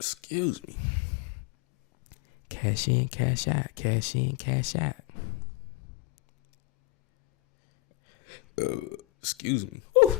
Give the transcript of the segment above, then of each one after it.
Excuse me. Cash in, cash out. Cash in, cash out. Excuse me. Whew.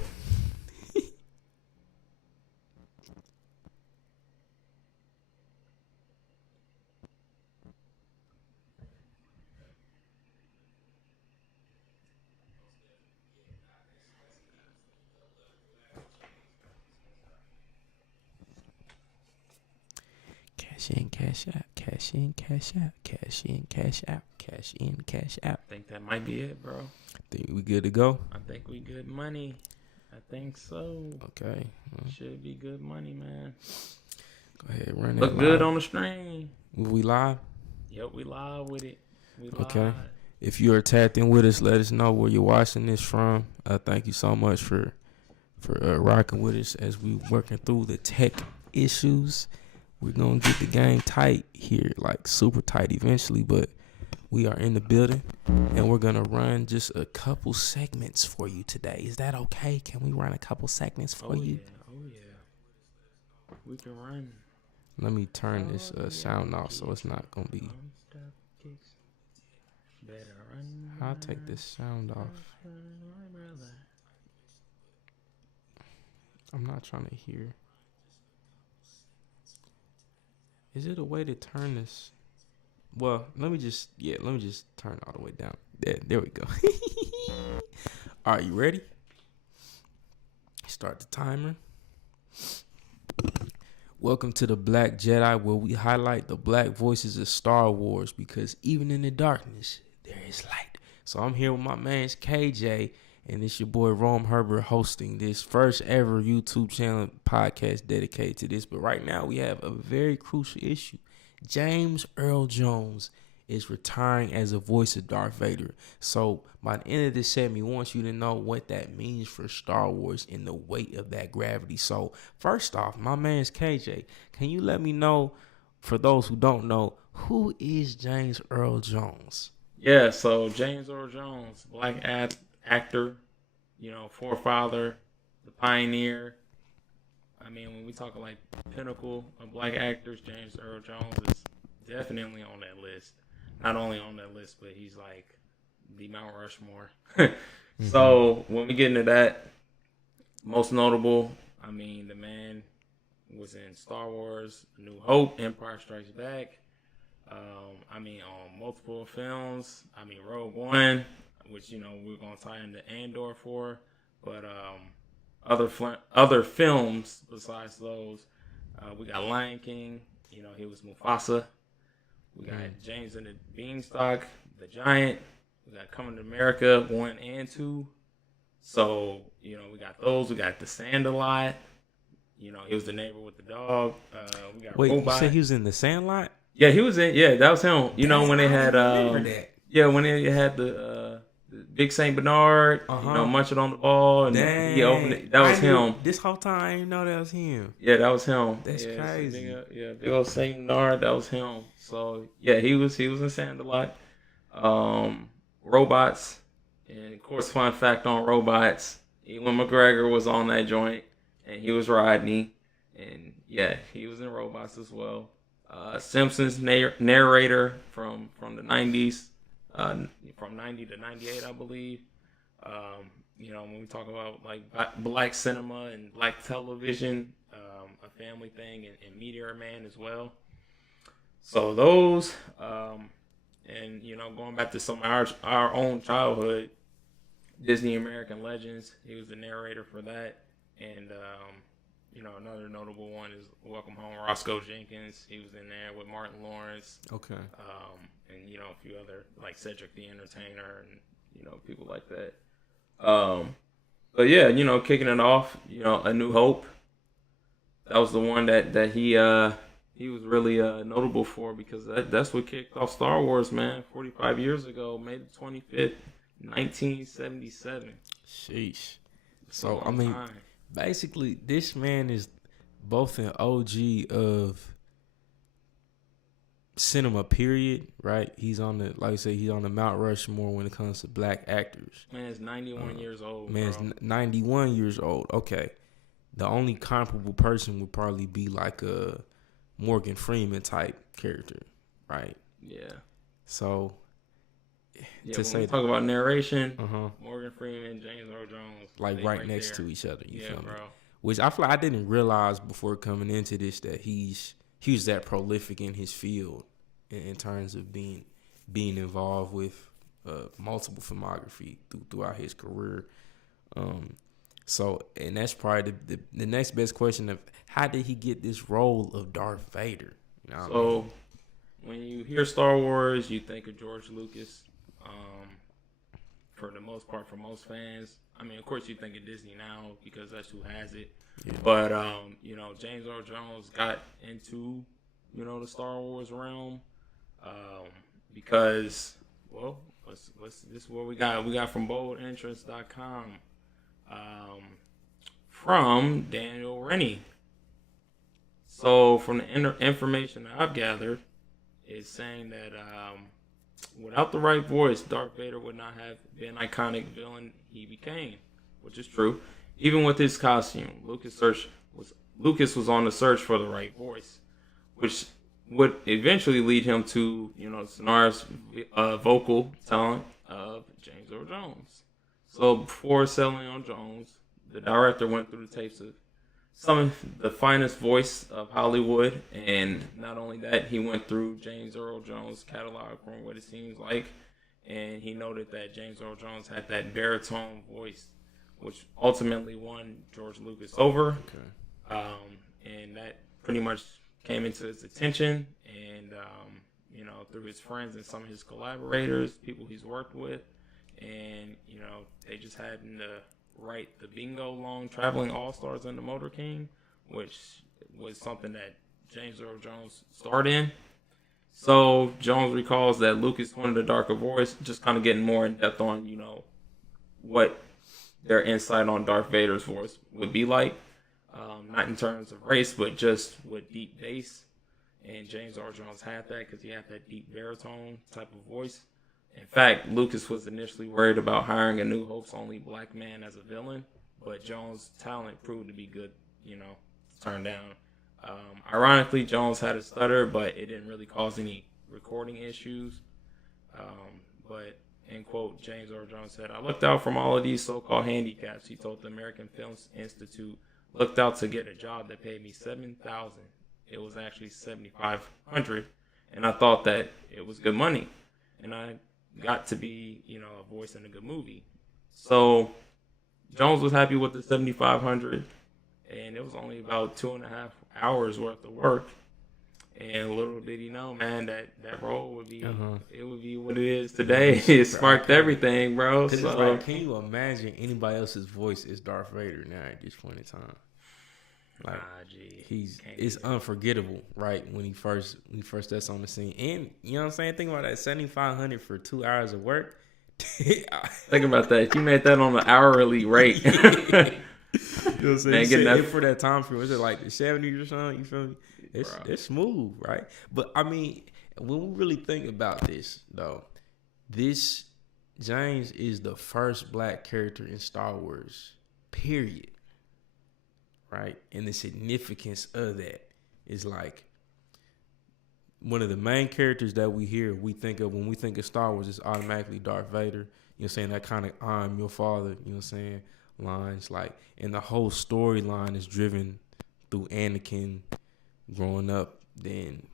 Cash in, cash out. Cash in, cash out. Cash in, cash out. Cash in, cash out. I think that might be it, bro. Think we good to go? I think we good money. I think so. Okay. Should be good money, man. Go ahead, run it. Look good on the screen. We live? Yep, we live with it. We live. Okay. If you are tapped in with us, let us know where you're watching this from. Thank you so much for rocking with us as we working through the tech issues. We're gonna get the game tight here, like super tight eventually, but we are in the building and we're gonna run just a couple segments for you today. Is that okay? Can we run a couple segments for you? Yeah. Oh yeah. We can run. Let me turn this sound off so it's not gonna be. I'll take this sound off. I'm not trying to hear. Is it a way to turn this? Well, let me just turn it all the way down. There we go. All right, you ready? Start the timer. Welcome to the Black Jedi, where we highlight the black voices of Star Wars, because even in the darkness, there is light. So I'm here with my man's KJ, and it's your boy Rome Herbert hosting this first ever YouTube channel podcast dedicated to this. But right now we have a very crucial issue. James Earl Jones is retiring as a voice of Darth Vader. So by the end of this segment, we want you to know what that means for Star Wars and the weight of that gravity. So first off, my man's KJ, can you let me know, for those who don't know, who is James Earl Jones? Yeah, so James Earl Jones, black actor, forefather, the pioneer. I mean, when we talk like pinnacle of black actors, James Earl Jones is definitely on that list. Not only on that list, but he's like the Mount Rushmore. So when we get into that, most notable, I mean, the man was in Star Wars, A New Hope, Empire Strikes Back. On multiple films. I mean, Rogue One, which we're gonna tie into Andor for, but other films besides those, we got Lion King. He was Mufasa. We got James and the Beanstalk, The Giant. We got Coming to America 1 and 2. So we got those. We got The Sand-A-Lot. He was the neighbor with the dog. We got Wait, Robot. you said he was in The Sandlot? Yeah, he was in. Yeah, that was him. When they had. Yeah, when they had the Big Saint Bernard. Munching on the ball, and he opened it. That was him. This whole time I didn't know that was him. Yeah, that was him. That's crazy. Big old Saint Bernard. That was him. So yeah, he was in Sand-A-Lot. Robots, and of course, fun fact on Robots: Ewan McGregor was on that joint, and he was Rodney, and yeah, he was in Robots as well. Simpsons narrator from the 90s, from 90 to 98, I believe. When we talk about like black cinema and black television, a family thing, and Meteor Man as well. So those, and going back to some of our own childhood, Disney American Legends, he was the narrator for that, and another notable one is Welcome Home, Roscoe Jenkins. He was in there with Martin Lawrence. Okay. And a few other, like Cedric the Entertainer, and people like that. But yeah, kicking it off, A New Hope. That was the one that he was really notable for, because that's what kicked off Star Wars, man. 45 years ago, May the 25th, 1977. Sheesh. So I mean. Time. Basically, this man is both an OG of cinema, period, right? He's on the, like I said, he's on the Mount Rushmore when it comes to black actors. Man's 91 years old. Man's 91 years old. Okay. The only comparable person would probably be like Morgan Freeman type character, right? Yeah. So Yeah, to when we say, talk about narration, uh-huh, Morgan Freeman, James Earl Jones, like they right next there. to each other, you Yeah, feel me? bro. Which I feel like I didn't realize before coming into this that he was that prolific in his field in terms of being involved with multiple filmography throughout his career. So, and that's probably the next best question of how did he get this role of Darth Vader? You know what I mean? When you hear Star Wars, you think of George Lucas. For the most part, for most fans, I mean, of course, you think of Disney now because that's who has it. Yeah. But James Earl Jones got into the Star Wars realm because this is what we got. We got from boldentrance.com from Daniel Rennie. So from the information that I've gathered, it's saying that without the right voice, Darth Vader would not have been the iconic villain he became, which is true. Even with his costume, Lucas was on the search for the right voice, which would eventually lead him to sonorous vocal talent of James Earl Jones. So before settling on Jones, the director went through the tapes of some of the finest voice of Hollywood, and not only that, he went through James Earl Jones' catalog from what it seems like, and he noted that James Earl Jones had that baritone voice, which ultimately won George Lucas over. Okay. And that pretty much came into his attention, and through his friends and some of his collaborators, people he's worked with, and they just had to write the Bingo Long Traveling All-Stars and the Motor King, which was something that James Earl Jones starred in. So Jones recalls that Lucas wanted a darker voice, just kind of getting more in depth on, what their insight on Darth Vader's voice would be like. Not in terms of race, but just with deep bass. And James Earl Jones had that because he had that deep baritone type of voice. In fact, Lucas was initially worried about hiring a New Hope's only black man as a villain, but Jones' talent proved to be good, turned down. Ironically, Jones had a stutter, but it didn't really cause any recording issues. But, in quote, James Earl Jones said, "I looked out from all of these so-called handicaps," he told the American Film Institute, "looked out to get a job that paid me $7,000. It was actually $7,500, and I thought that it was good money. And I got to be, a voice in a good movie." So Jones was happy with the $7,500, and it was only about 2.5 hours worth of work. And little did he know, man, that role would be it would be what it is today. It sparked everything, bro. So it's like, can you imagine anybody else's voice as Darth Vader now at this point in time? Like, it's unforgettable, right? When he first steps on the scene, and you know what I'm saying. Think about that, $7,500 for 2 hours of work. Think about that. If you made that on an hourly rate, you know what I'm saying? Man, getting that for that time frame, was it like the 70s or something? You feel me? It's smooth, right? But I mean, when we really think about this, though, this James is the first black character in Star Wars, period. Right? And the significance of that is like one of the main characters that we think of when we think of Star Wars is automatically Darth Vader. You know what I'm saying? That kind of "I'm your father," you know what I'm saying, lines. Like, and the whole storyline is driven through Anakin growing up, then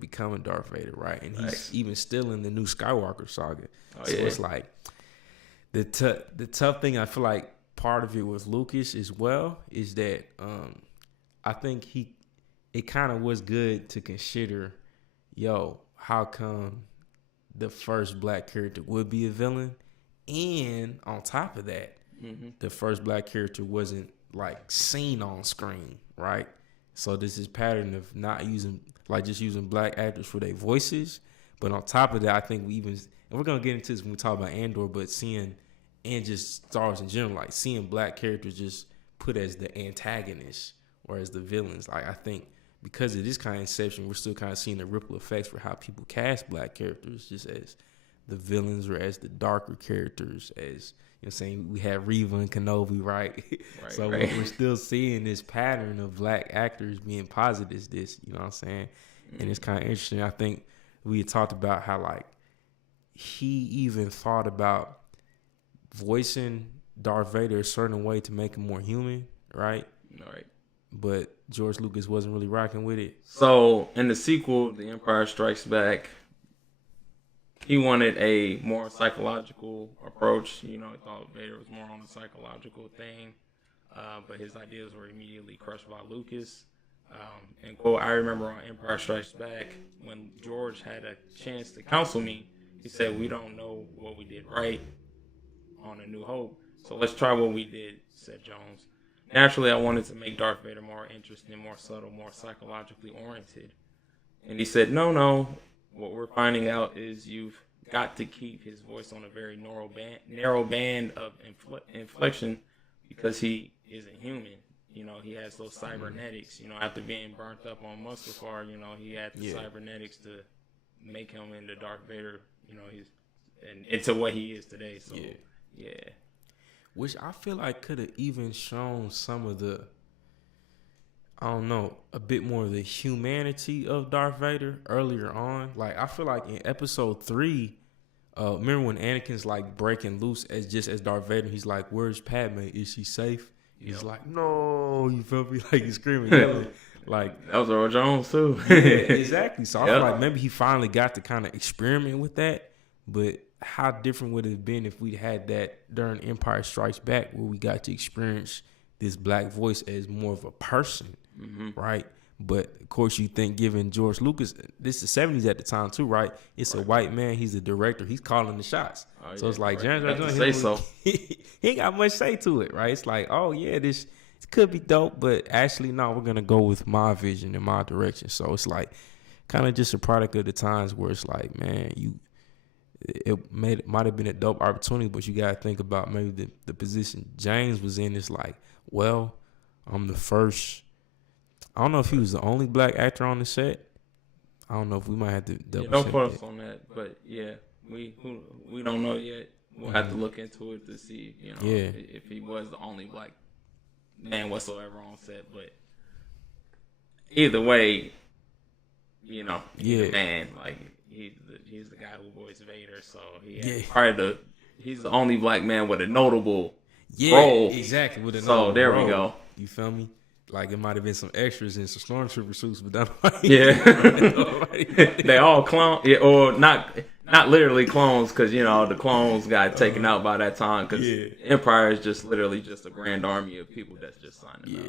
becoming Darth Vader, right? And he's even still in the new Skywalker saga. It's like the tough thing, I feel like part of it with Lucas as well is that I think it kind of was good to consider, how come the first black character would be a villain, and on top of that, the first black character wasn't like seen on screen, right? So this is pattern of not using, like, just using black actors for their voices, but on top of that, I think and we're gonna get into this when we talk about Andor, but and just Star Wars in general, like seeing black characters just put as the antagonists or as the villains. Like, I think because of this kind of inception, we're still kind of seeing the ripple effects for how people cast black characters just as the villains or as the darker characters. As you know, saying we had Reva and Kenobi, right? Right, So right. we're still seeing this pattern of black actors being posited as this. You know what I'm saying? And it's kind of interesting. I think we had talked about how like he even thought about voicing Darth Vader a certain way to make him more human, right? Right. But George Lucas wasn't really rocking with it. So in the sequel, The Empire Strikes Back, he wanted a more psychological approach. You know, he thought Vader was more on a psychological thing, but his ideas were immediately crushed by Lucas. And quote, I remember on Empire Strikes Back when George had a chance to counsel me, he said, "We don't know what we did right on A New Hope, so let's try what we did," said Jones. Naturally, I wanted to make Darth Vader more interesting, more subtle, more psychologically oriented. And he said, no. What we're finding out is you've got to keep his voice on a very narrow band of inflection because he isn't human. You know, he has those cybernetics. You know, after being burnt up on Mustafar, you know, he had the cybernetics to make him into Darth Vader. You know, and into what he is today. So, yeah. Which I feel like could have even shown some of the, I don't know, a bit more of the humanity of Darth Vader earlier on. Like, I feel like in episode 3, remember when Anakin's like breaking loose as Darth Vader, he's like, "Where's Padme? Is she safe?" He's like, "No," you feel me? Like he's screaming, yelling. Like that was Earl Jones too. Yeah, exactly. So I feel like maybe he finally got to kind of experiment with that. But how different would it have been if we had that during Empire Strikes Back, where we got to experience this black voice as more of a person, right? But of course, you think given George Lucas, this is the 70s at the time too, right? It's a white man. He's the director. He's calling the shots. So it's like James Earl Jones, he ain't got much say to it, right? It's like, oh yeah, this could be dope, but actually, no, we're gonna go with my vision and my direction. So it's like kind of just a product of the times where it's like, man, it might have been a dope opportunity, but you gotta think about maybe the position James was in. Is like, well, I'm the first. I don't know if he was the only black actor on the set. I don't know if we might have to double don't check put that. us on that, but yeah, we don't know yet. We'll have to look into it to see, you know, if he was the only black man whatsoever on set. But either way, you know, he's a man. Like he's the guy who voiced Vader, so he's the only black man with a notable role. Exactly. With a so there role. We go. You feel me? Like it might have been some extras in some stormtrooper suits, but they all clone, or not literally clones, because you know the clones got taken out by that time. Because Empire is just literally just a grand army of people that's just signing up.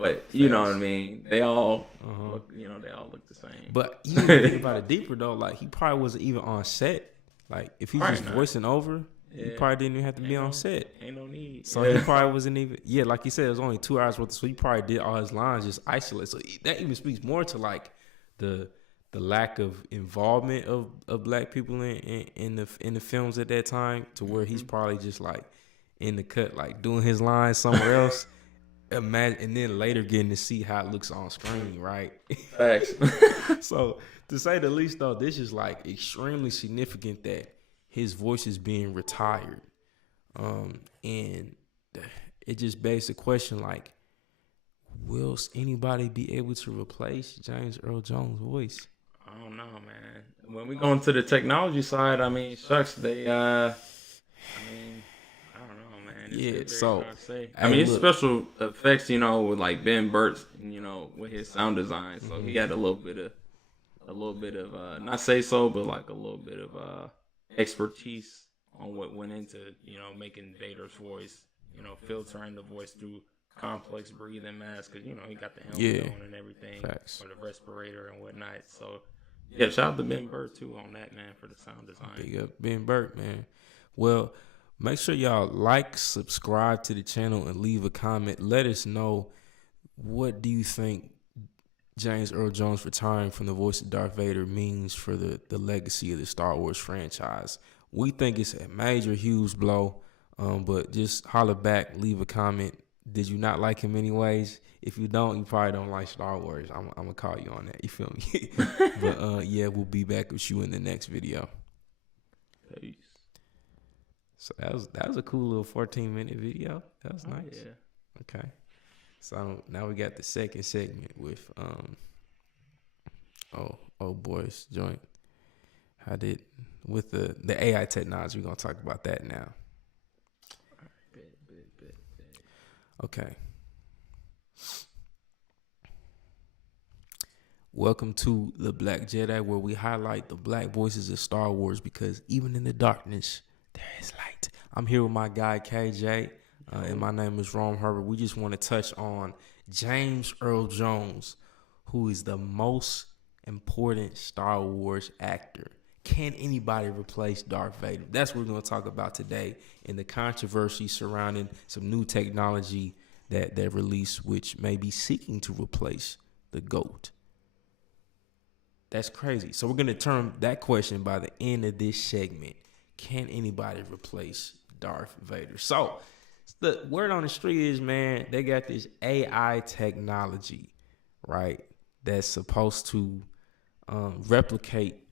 But you know what I mean? They all look, they all look the same. But you think about it deeper though, like he probably wasn't even on set. Like if he was just voicing over. Yeah. He probably didn't even have to be on set. Ain't no need. So he probably wasn't even. Yeah, like you said, it was only 2 hours worth. So he probably did all his lines just isolated. So that even speaks more to like the lack of involvement of black people in the films at that time, to where he's probably just like in the cut, like doing his lines somewhere else. Imagine, and then later getting to see how it looks on screen, right? Facts. So to say the least, though, this is like extremely significant that his voice is being retired, and it just begs the question: like, will anybody be able to replace James Earl Jones' voice? I don't know, man. When we go into the technology side, I mean, shucks, they, I mean, I don't know, man. It's very hard to say. I mean, it's special effects, with like Ben Burtt, with his sound design. So he had a little bit of, not say so, but like a little bit of expertise on what went into, making Vader's voice, filtering the voice through complex breathing masks, because he got the helmet on and everything, or the respirator and whatnot. So yeah, shout out to Ben Burtt too on that, man, for the sound design. Big up Ben Burtt, man. Well, make sure y'all like, subscribe to the channel, and leave a comment. Let us know, what do you think James Earl Jones retiring from the voice of Darth Vader means for the legacy of the Star Wars franchise? We think it's a major, huge blow, but just holler back, leave a comment. Did you not like him anyways? If you don't, you probably don't like Star Wars. I'm going to call you on that. You feel me? But, yeah, we'll be back with you in the next video. Peace. So that was a cool little 14-minute video. That was nice. Yeah. Okay. So now we got the second segment with boys joint. With the AI technology, we're gonna talk about that now. Bet. Okay. Welcome to the Black Jedi, where we highlight the black voices of Star Wars, because even in the darkness, there is light. I'm here with my guy KJ, and my name is Ron Herbert. We just want to touch on James Earl Jones, who is the most important Star Wars actor. Can anybody replace Darth Vader? That's what we're going to talk about today, in the controversy surrounding some new technology that they released, which may be seeking to replace the GOAT. That's crazy. So we're going to turn that question by the end of this segment. Can anybody replace Darth Vader? So the word on the street is, man, they got this AI technology, right, that's supposed to replicate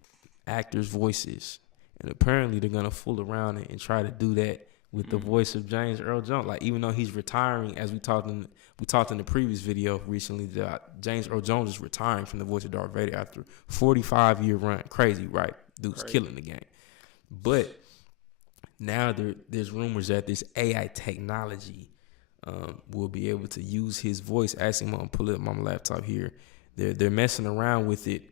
actors' voices. And apparently they're going to fool around and try to do that with the voice of James Earl Jones. Like, even though he's retiring, as we talked in the previous video recently, that James Earl Jones is retiring from the voice of Darth Vader after 45-year run. Crazy, right? Dude's killing the game. But now there's rumors that this AI technology will be able to use his voice. Actually, I'm gonna pull it up on my laptop here. They're messing around with it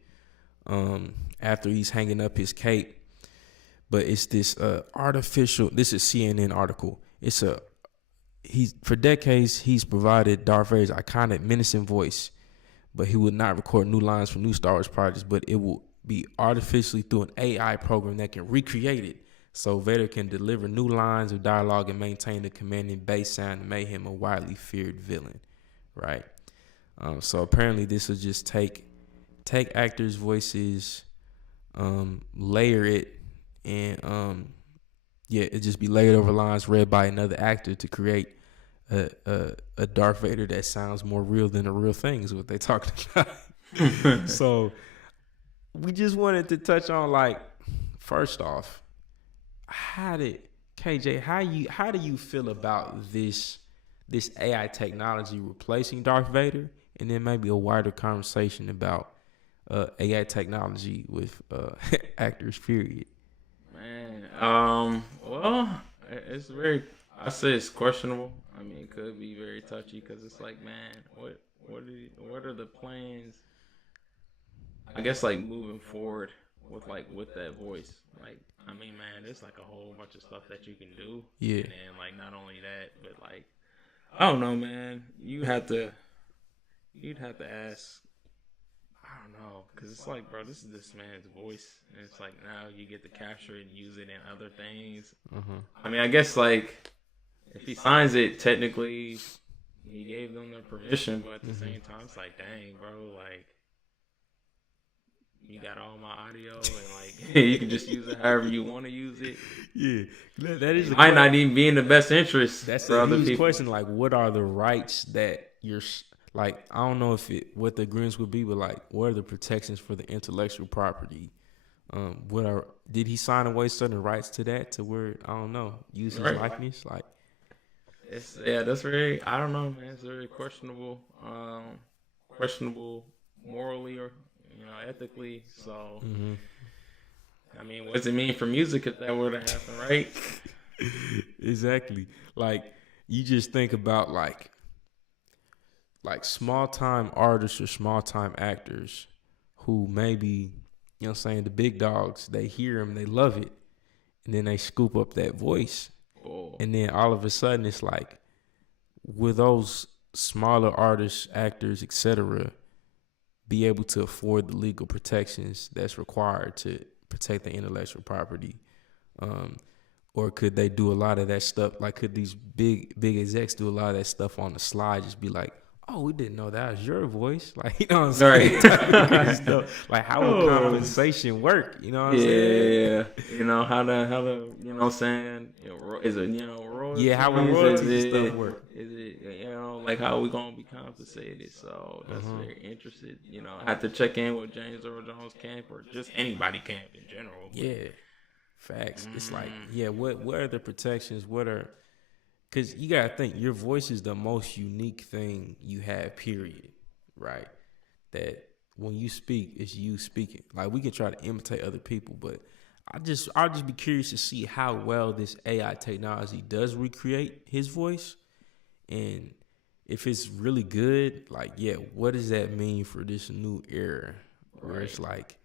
after he's hanging up his cape. But it's this artificial. This is CNN article. For decades he's provided Darth Vader's iconic menacing voice, but he would not record new lines for new Star Wars projects. But it will be artificially through an AI program that can recreate it, so Vader can deliver new lines of dialogue and maintain the commanding bass sound and make him a widely feared villain, right? So apparently this will just take actors' voices, layer it, and it just be layered over lines read by another actor to create a Darth Vader that sounds more real than a real thing, is what they talking about. So we just wanted to touch on, like, first off, how do you feel about this AI technology replacing Darth Vader, and then maybe a wider conversation about AI technology with actors, period. Man, well, it's I say it's questionable. I mean, it could be very touchy, because it's like, man, what are the plans? I guess, like, moving forward with that voice. Like, I mean, man, there's like a whole bunch of stuff that you can do. Yeah. And then, like, not only that, but, like, I don't know, man. You'd have to ask. I don't know, because it's like, bro, this is this man's voice, and it's like, now you get to capture it and use it in other things. I mean, I guess, like, if he signs it, technically he gave them the permission, but at the same time, it's like, dang, bro, like, you got all my audio, and, like, you can just use it however you want to use it. Yeah, that is. It might not even be in the best interest. That's for a other huge people. question. Like, what are the rights that you're, like? I don't know what the agreements would be, but, like, what are the protections for the intellectual property? Did he sign away certain rights to that, to where, I don't know, use his likeness? Like, that's very, I don't know, man. It's very questionable morally or, ethically. So, I mean, what does it mean for music if that were to happen, right? Exactly. Like, you just think about, like small time artists or small time actors who maybe, you know what I'm saying, the big dogs, they hear him, they love it, and then they scoop up that voice. And then all of a sudden it's like, will those smaller artists, actors, etc., be able to afford the legal protections that's required to protect the intellectual property? Or could they do a lot of that stuff? Like, could these big execs do a lot of that stuff on the slide? Just be like, oh, we didn't know that was your voice. Like, you know what I'm saying? Right. Like, how would compensation work? You know what I'm saying? Yeah. How the you know what I'm saying? Is it, royalties? Yeah, how would royalties stuff work? Is it, like, how are we going to be compensated? So that's very interesting. I have to check in with James Earl Jones camp, or just anybody camp in general. Yeah. Facts. It's like, yeah, what are the protections? What are, because you gotta think your voice is the most unique thing you have, period. Right? That when you speak, it's you speaking. Like we can try to imitate other people, but I'll just be curious to see how well this AI technology does recreate his voice, and if it's really good, like yeah, what does that mean for this new era where it's like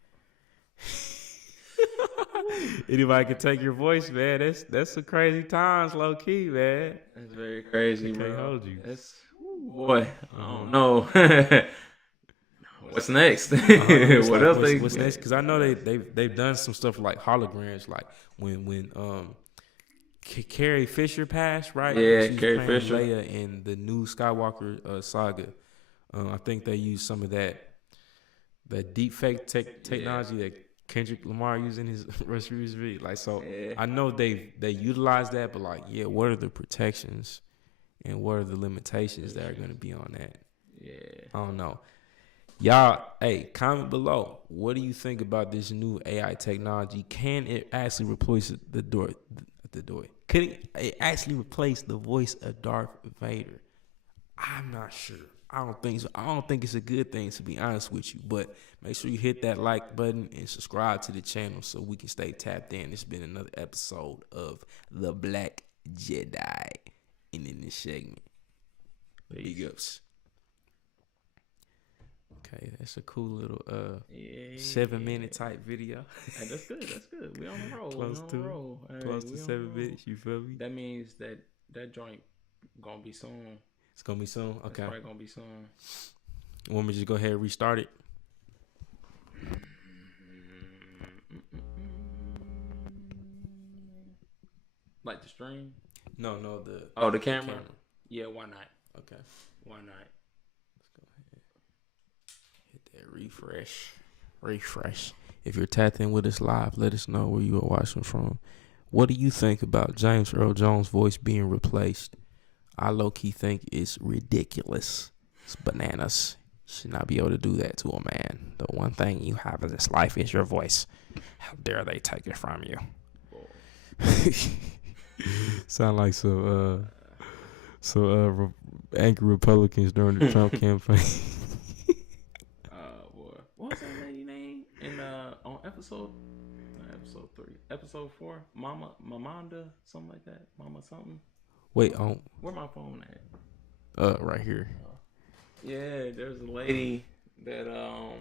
anybody can take your voice, man. That's some crazy times, low key, man. That's very crazy, I can't bro. hold you. That's boy. I don't know. What's next? It's What like else they? what's next? Because I know they've done some stuff like holograms, like when Carrie Fisher passed, right? Yeah, She was Carrie playing Fisher. Leia in the new Skywalker saga. I think they used some of that deep fake technology that Kendrick Lamar used in his Rush music. Like, so Yeah. I know they utilize that, but like, yeah, what are the protections and what are the limitations that are going to be on that? Yeah. I don't know. Y'all, hey, comment below. What do you think about this new AI technology? Can it actually replace the door? Could it actually replace the voice of Darth Vader? I'm not sure. I don't think so. I don't think it's a good thing, to be honest with you. But make sure you hit that like button and subscribe to the channel so we can stay tapped in. It's been another episode of The Black Jedi. And in this segment, big ups. Okay, that's a cool little 7-minute type video. Hey, that's good. That's good. We on the roll. Close we to on the roll. Hey, close to we on 7 the roll. minutes. You feel me? That means that joint gonna be soon. It's gonna be soon. It's Okay. probably gonna be soon. Want me to just go ahead and restart it? Like the stream? No, The camera. Yeah, why not? Okay. Why not? Hit that refresh. Refresh. If you're tapped in with us live, let us know where you are watching from. What do you think about James Earl Jones' voice being replaced? I low-key think it's ridiculous. It's bananas. Should not be able to do that to a man. The one thing you have in this life is your voice. How dare they take it from you? Sound like angry Republicans during the Trump campaign. Boy. What was that lady name in on episode 4? Mamanda, something like that. Mama something. Wait, Where my phone at? right here. Yeah, there's a lady that on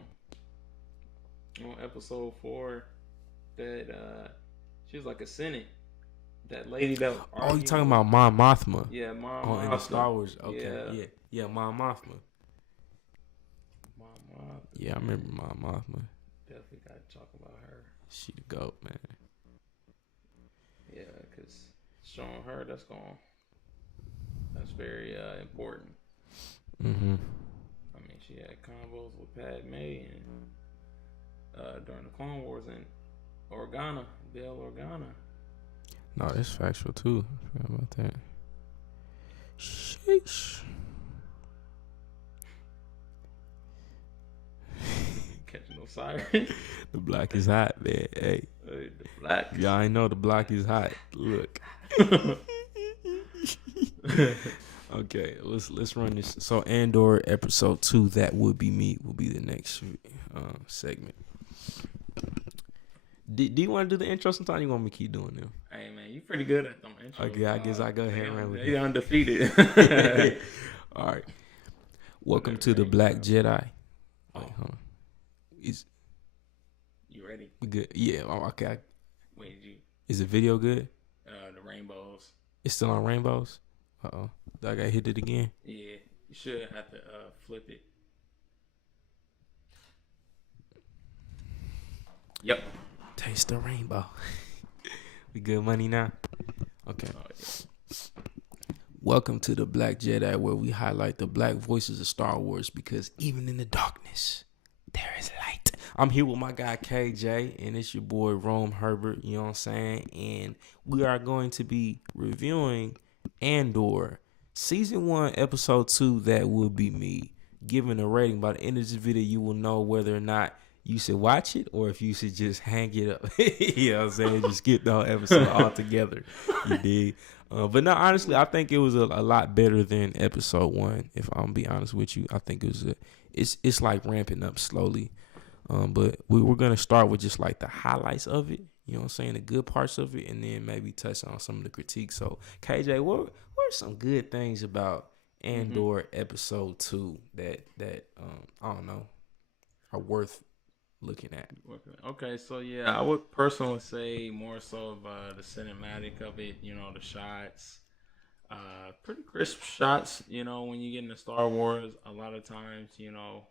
episode 4 that she was like a Senate. That lady that You talking about Mon Mothma? Yeah, Mom. Oh, in the Star Wars. Okay, yeah, Mon Mothma. Yeah, I remember Mon Mothma. Definitely got to talk about her. She the GOAT, man. Yeah, because showing her that's very important. Mm-hmm. I mean, she had combos with Padme and during the Clone Wars and Bail Organa. No, that's factual too. I forgot about that. Sheesh. Catching no sirens. The block is hot, man. Hey, The black. y'all ain't know the block is hot. Look. Okay, let's run this. So Andor episode 2, that would be me, will be the next segment. Do you want to do the intro sometime? You want me to keep doing them? Hey man, you pretty good at them intros. Okay, I guess I go ahead and run with They it. undefeated. All right. Welcome to the Black Jedi. Wait, hold on. You ready? We good? Yeah. Okay. Wait, Is the video good? the rainbows. It's still on rainbows. I got hit it again. Yeah, you should have to flip it. Yep. Taste the rainbow. We good money now? Okay. Oh, yeah. Welcome to the Black Jedi, where we highlight the black voices of Star Wars, because even in the darkness, there is light. I'm here with my guy KJ, and it's your boy Rome Herbert, you know what I'm saying? And we are going to be reviewing Andor, Season 1, Episode 2, that would be me. Giving a rating. By the end of this video, you will know whether or not you should watch it or if you should just hang it up. You know what I'm saying? Just skip the whole episode altogether. You dig? But no, honestly, I think it was a lot better than episode 1. If I'm gonna be honest with you, I think it was it's like ramping up slowly. But we're gonna start with just like the highlights of it. You know what I'm saying? The good parts of it, and then maybe touch on some of the critiques. So, KJ, what are some good things about Andor episode 2 that I don't know are worth looking at? Okay, so yeah, I would personally say more so of the cinematic of it. You know, the shots, pretty crisp shots. You know, when you get into Star Wars, a lot of times, you know,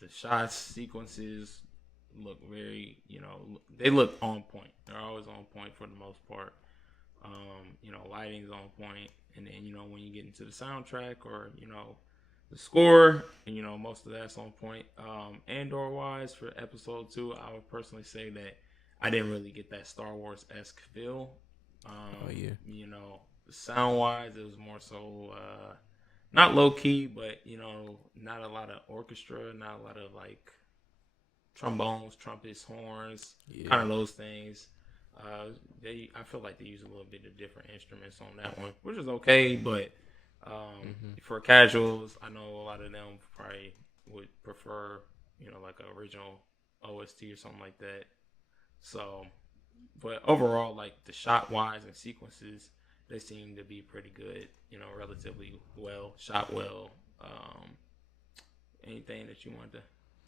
the shots sequences look very, you know, they look on point. They're always on point for the most part. You know, lighting's on point, and then you know when you get into the soundtrack or you know the score, and you know most of that's on point. Andor wise for episode 2, I would personally say that I didn't really get that Star Wars esque feel. Oh yeah. You know, sound wise, it was more so not low key, but you know, not a lot of orchestra, not a lot of like trombones, trumpets, horns, kind of those things. I feel like they use a little bit of different instruments on that one, which is okay. But for casuals, I know a lot of them probably would prefer, you know, like an original OST or something like that. So, but overall, like the shot wise and sequences, they seem to be pretty good. You know, relatively well shot, well. Anything that you want to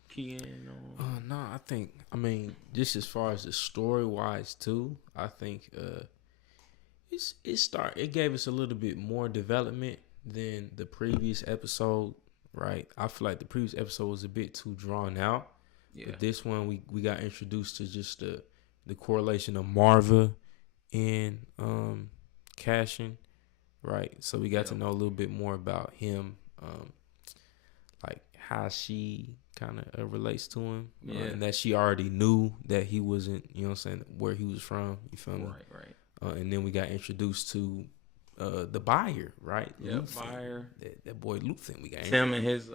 key in on? No, I mean, just as far as the story wise too, I think it gave us a little bit more development than the previous episode, right? I feel like the previous episode was a bit too drawn out. Yeah. But this one we got introduced to just the correlation of Marva and Cashin, right? So we got to know a little bit more about him, like how she kind of relates to him, and that she already knew that he wasn't, you know what I'm saying, where he was from. You feel me? Right. And then we got introduced to the buyer, right? Yeah, buyer. That boy Luthen. We got Tim and his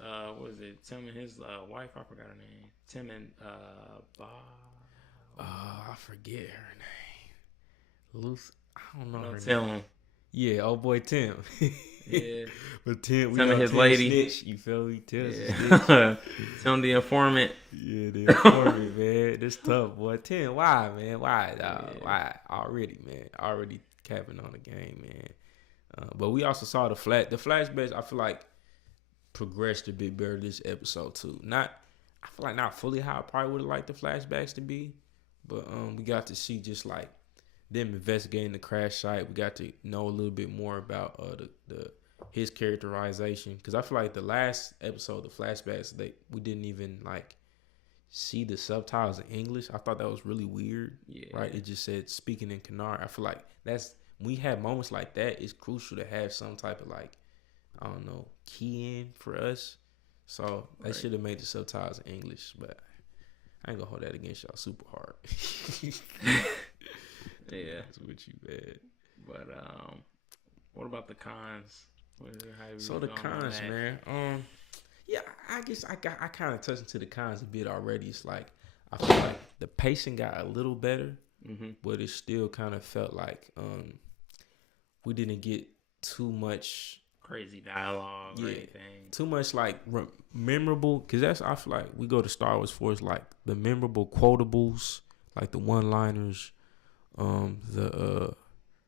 Tim and his wife. I forgot her name. Tim and I forget her name. Luthen. I don't know her Tim. name. Yeah, old boy Tim. Yeah, but Tim and his lady. Snitch, you feel me? Tim the informant. Yeah, the informant, man. This tough, boy. Tim, why, man? Why, dog? Why? Already, man. Already capping on the game, man. But we also saw the flashbacks. I feel like progressed a bit better this episode too. I feel like not fully how I probably would have liked the flashbacks to be, but we got to see just like them investigating the crash site. We got to know a little bit more about his characterization, because I feel like the last episode, the flashbacks, we didn't even like see the subtitles in English. I thought that was really weird. Yeah. Right? It just said speaking in Kanar. I feel like when we have moments like that, it's crucial to have some type of like, I don't know, key in for us. So they should have made the subtitles in English, but I ain't gonna hold that against y'all super hard. Yeah, that's what you bad. But what about the cons? So the cons, man. Yeah, I guess I kind of touched into the cons a bit already. It's like I feel like the pacing got a little better, but it still kind of felt like we didn't get too much crazy dialogue or anything. Too much like memorable, because I feel like we go to Star Wars for is like the memorable quotables, like the one-liners.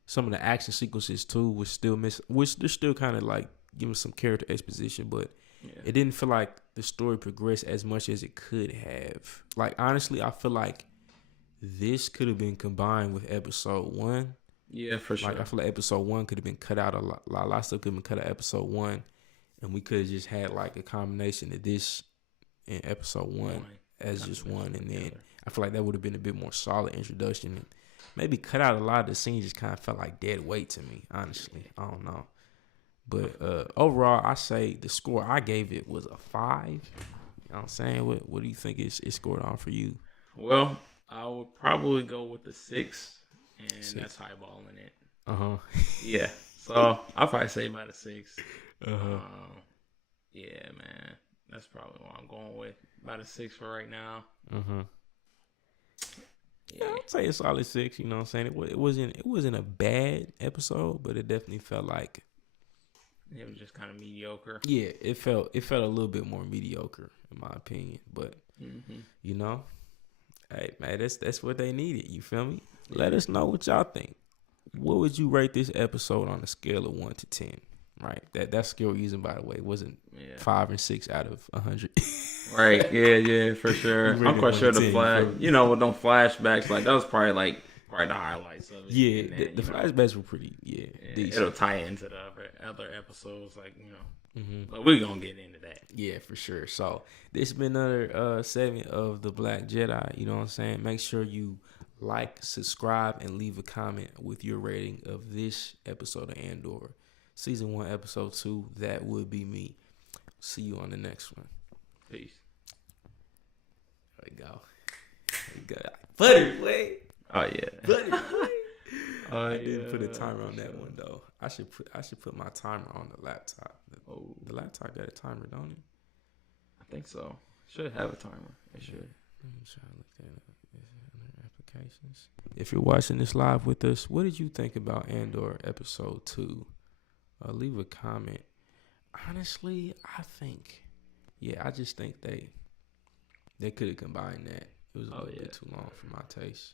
Some of the action sequences too was still which they're still kind of like giving some character exposition, but it didn't feel like the story progressed as much as it could have. Like honestly, I feel like this could have been combined with episode 1. Yeah, for sure. Like I feel like episode 1 could have been cut out a lot of stuff could have been cut out of episode 1, and we could have just had like a combination of this in episode 1 as just one, and then I feel like that would have been a bit more solid introduction. And maybe cut out a lot of the scenes, just kind of felt like dead weight to me, honestly. I don't know. But overall, I say the score I gave it was a 5. You know what I'm saying? What do you think it scored on for you? Well, I would probably go with the 6, and that's highballing it. Yeah. So I'll probably say about a 6. Yeah, man. That's probably what I'm going with. About a 6 for right now. Mm-hmm. Yeah, I'd say a solid 6. You know what I'm saying? It wasn't a bad episode, but it definitely felt like it was just kind of mediocre. Yeah, it felt a little bit more mediocre in my opinion. But you know, hey man, that's what they needed. You feel me? Yeah. Let us know what y'all think. What would you rate this episode on a scale of 1 to 10? Right, that scale we're using, by the way, wasn't 5 and 6 out of 100. Right, yeah, for sure. I'm quite sure the with them flashbacks, like that was probably the highlights of it. Yeah, then, the flashbacks were pretty, decent. It'll tie into the other episodes, but we're gonna get into that. Yeah, for sure. So this has been another segment of the Black Jedi. You know what I'm saying? Make sure you like, subscribe, and leave a comment with your rating of this episode of Andor. Season 1, Episode 2, that would be me. See you on the next one. Peace. There we go. Butter, wait. Oh yeah. Butter, I didn't put a timer on that one though. I should put my timer on the laptop. The laptop got a timer, don't it? I think so. Should have a timer. It should. Let me try to look that up. Applications. If you're watching this live with us, what did you think about Andor Episode 2? Leave a comment. Honestly, I just think they could have combined that. It was a little bit too long for my taste.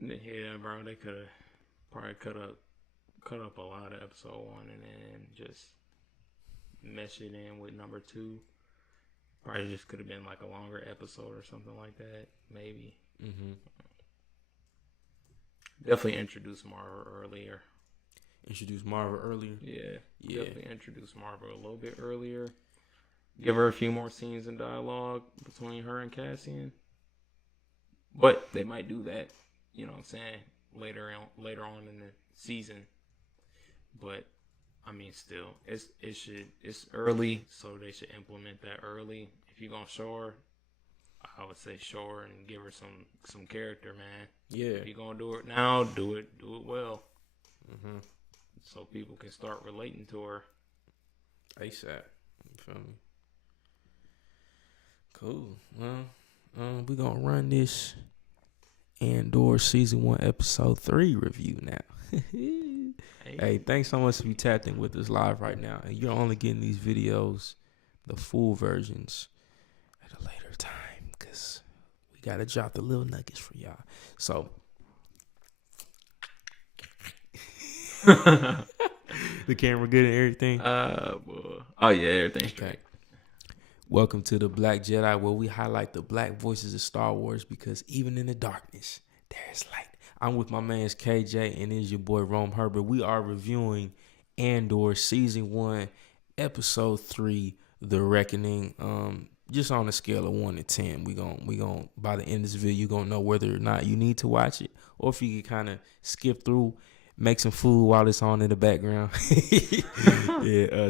Yeah, bro, they could have probably cut up a lot of episode 1 and then just mesh it in with number 2. Probably just could have been like a longer episode or something like that, maybe. Definitely introduce Marvel earlier. Yeah. Definitely introduce Marvel a little bit earlier. Give her a few more scenes and dialogue between her and Cassian. But they might do that, you know what I'm saying, later on in the season. But I mean, still, it's early, so they should implement that early. If you're gonna show her, I would say show her and give her some character, man. Yeah. If you're gonna do it now, do it well. So people can start relating to her. ASAP. You feel me? Cool. Well, we're gonna run this Andor Season 1 Episode 3 review now. Hey, thanks so much for you tapped in with us live right now. And you're only getting these videos, the full versions, at a later time because we got to drop the little nuggets for y'all. So, the camera good and everything? Oh, yeah, everything's great. Welcome to the Black Jedi, where we highlight the black voices of Star Wars because even in the darkness, there is light. I'm with my man's KJ, and this is your boy Rome Herbert. We are reviewing Andor Season 1, Episode 3, The Reckoning. Just on a scale of 1 to 10, we gon' by the end of this video, you're gonna know whether or not you need to watch it, or if you can kind of skip through, make some food while it's on in the background.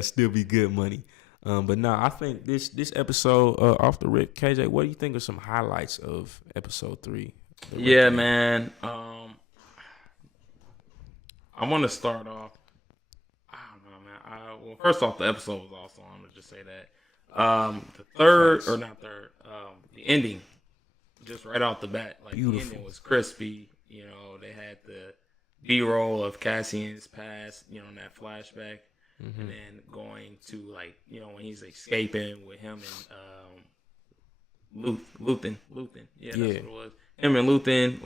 Still be good money. But I think this episode off the rip, KJ, what do you think are some highlights of Episode 3? Yeah, man. I want to start off. I don't know, man. Well, first off, the episode was awesome. I'm gonna just say that. The ending, just right off the bat, like beautiful. The ending was crispy. You know, they had the B-roll of Cassian's past. You know, in that flashback. And then going to when he's escaping with him and Luthen. Yeah, that's what it was. Him and Luthen,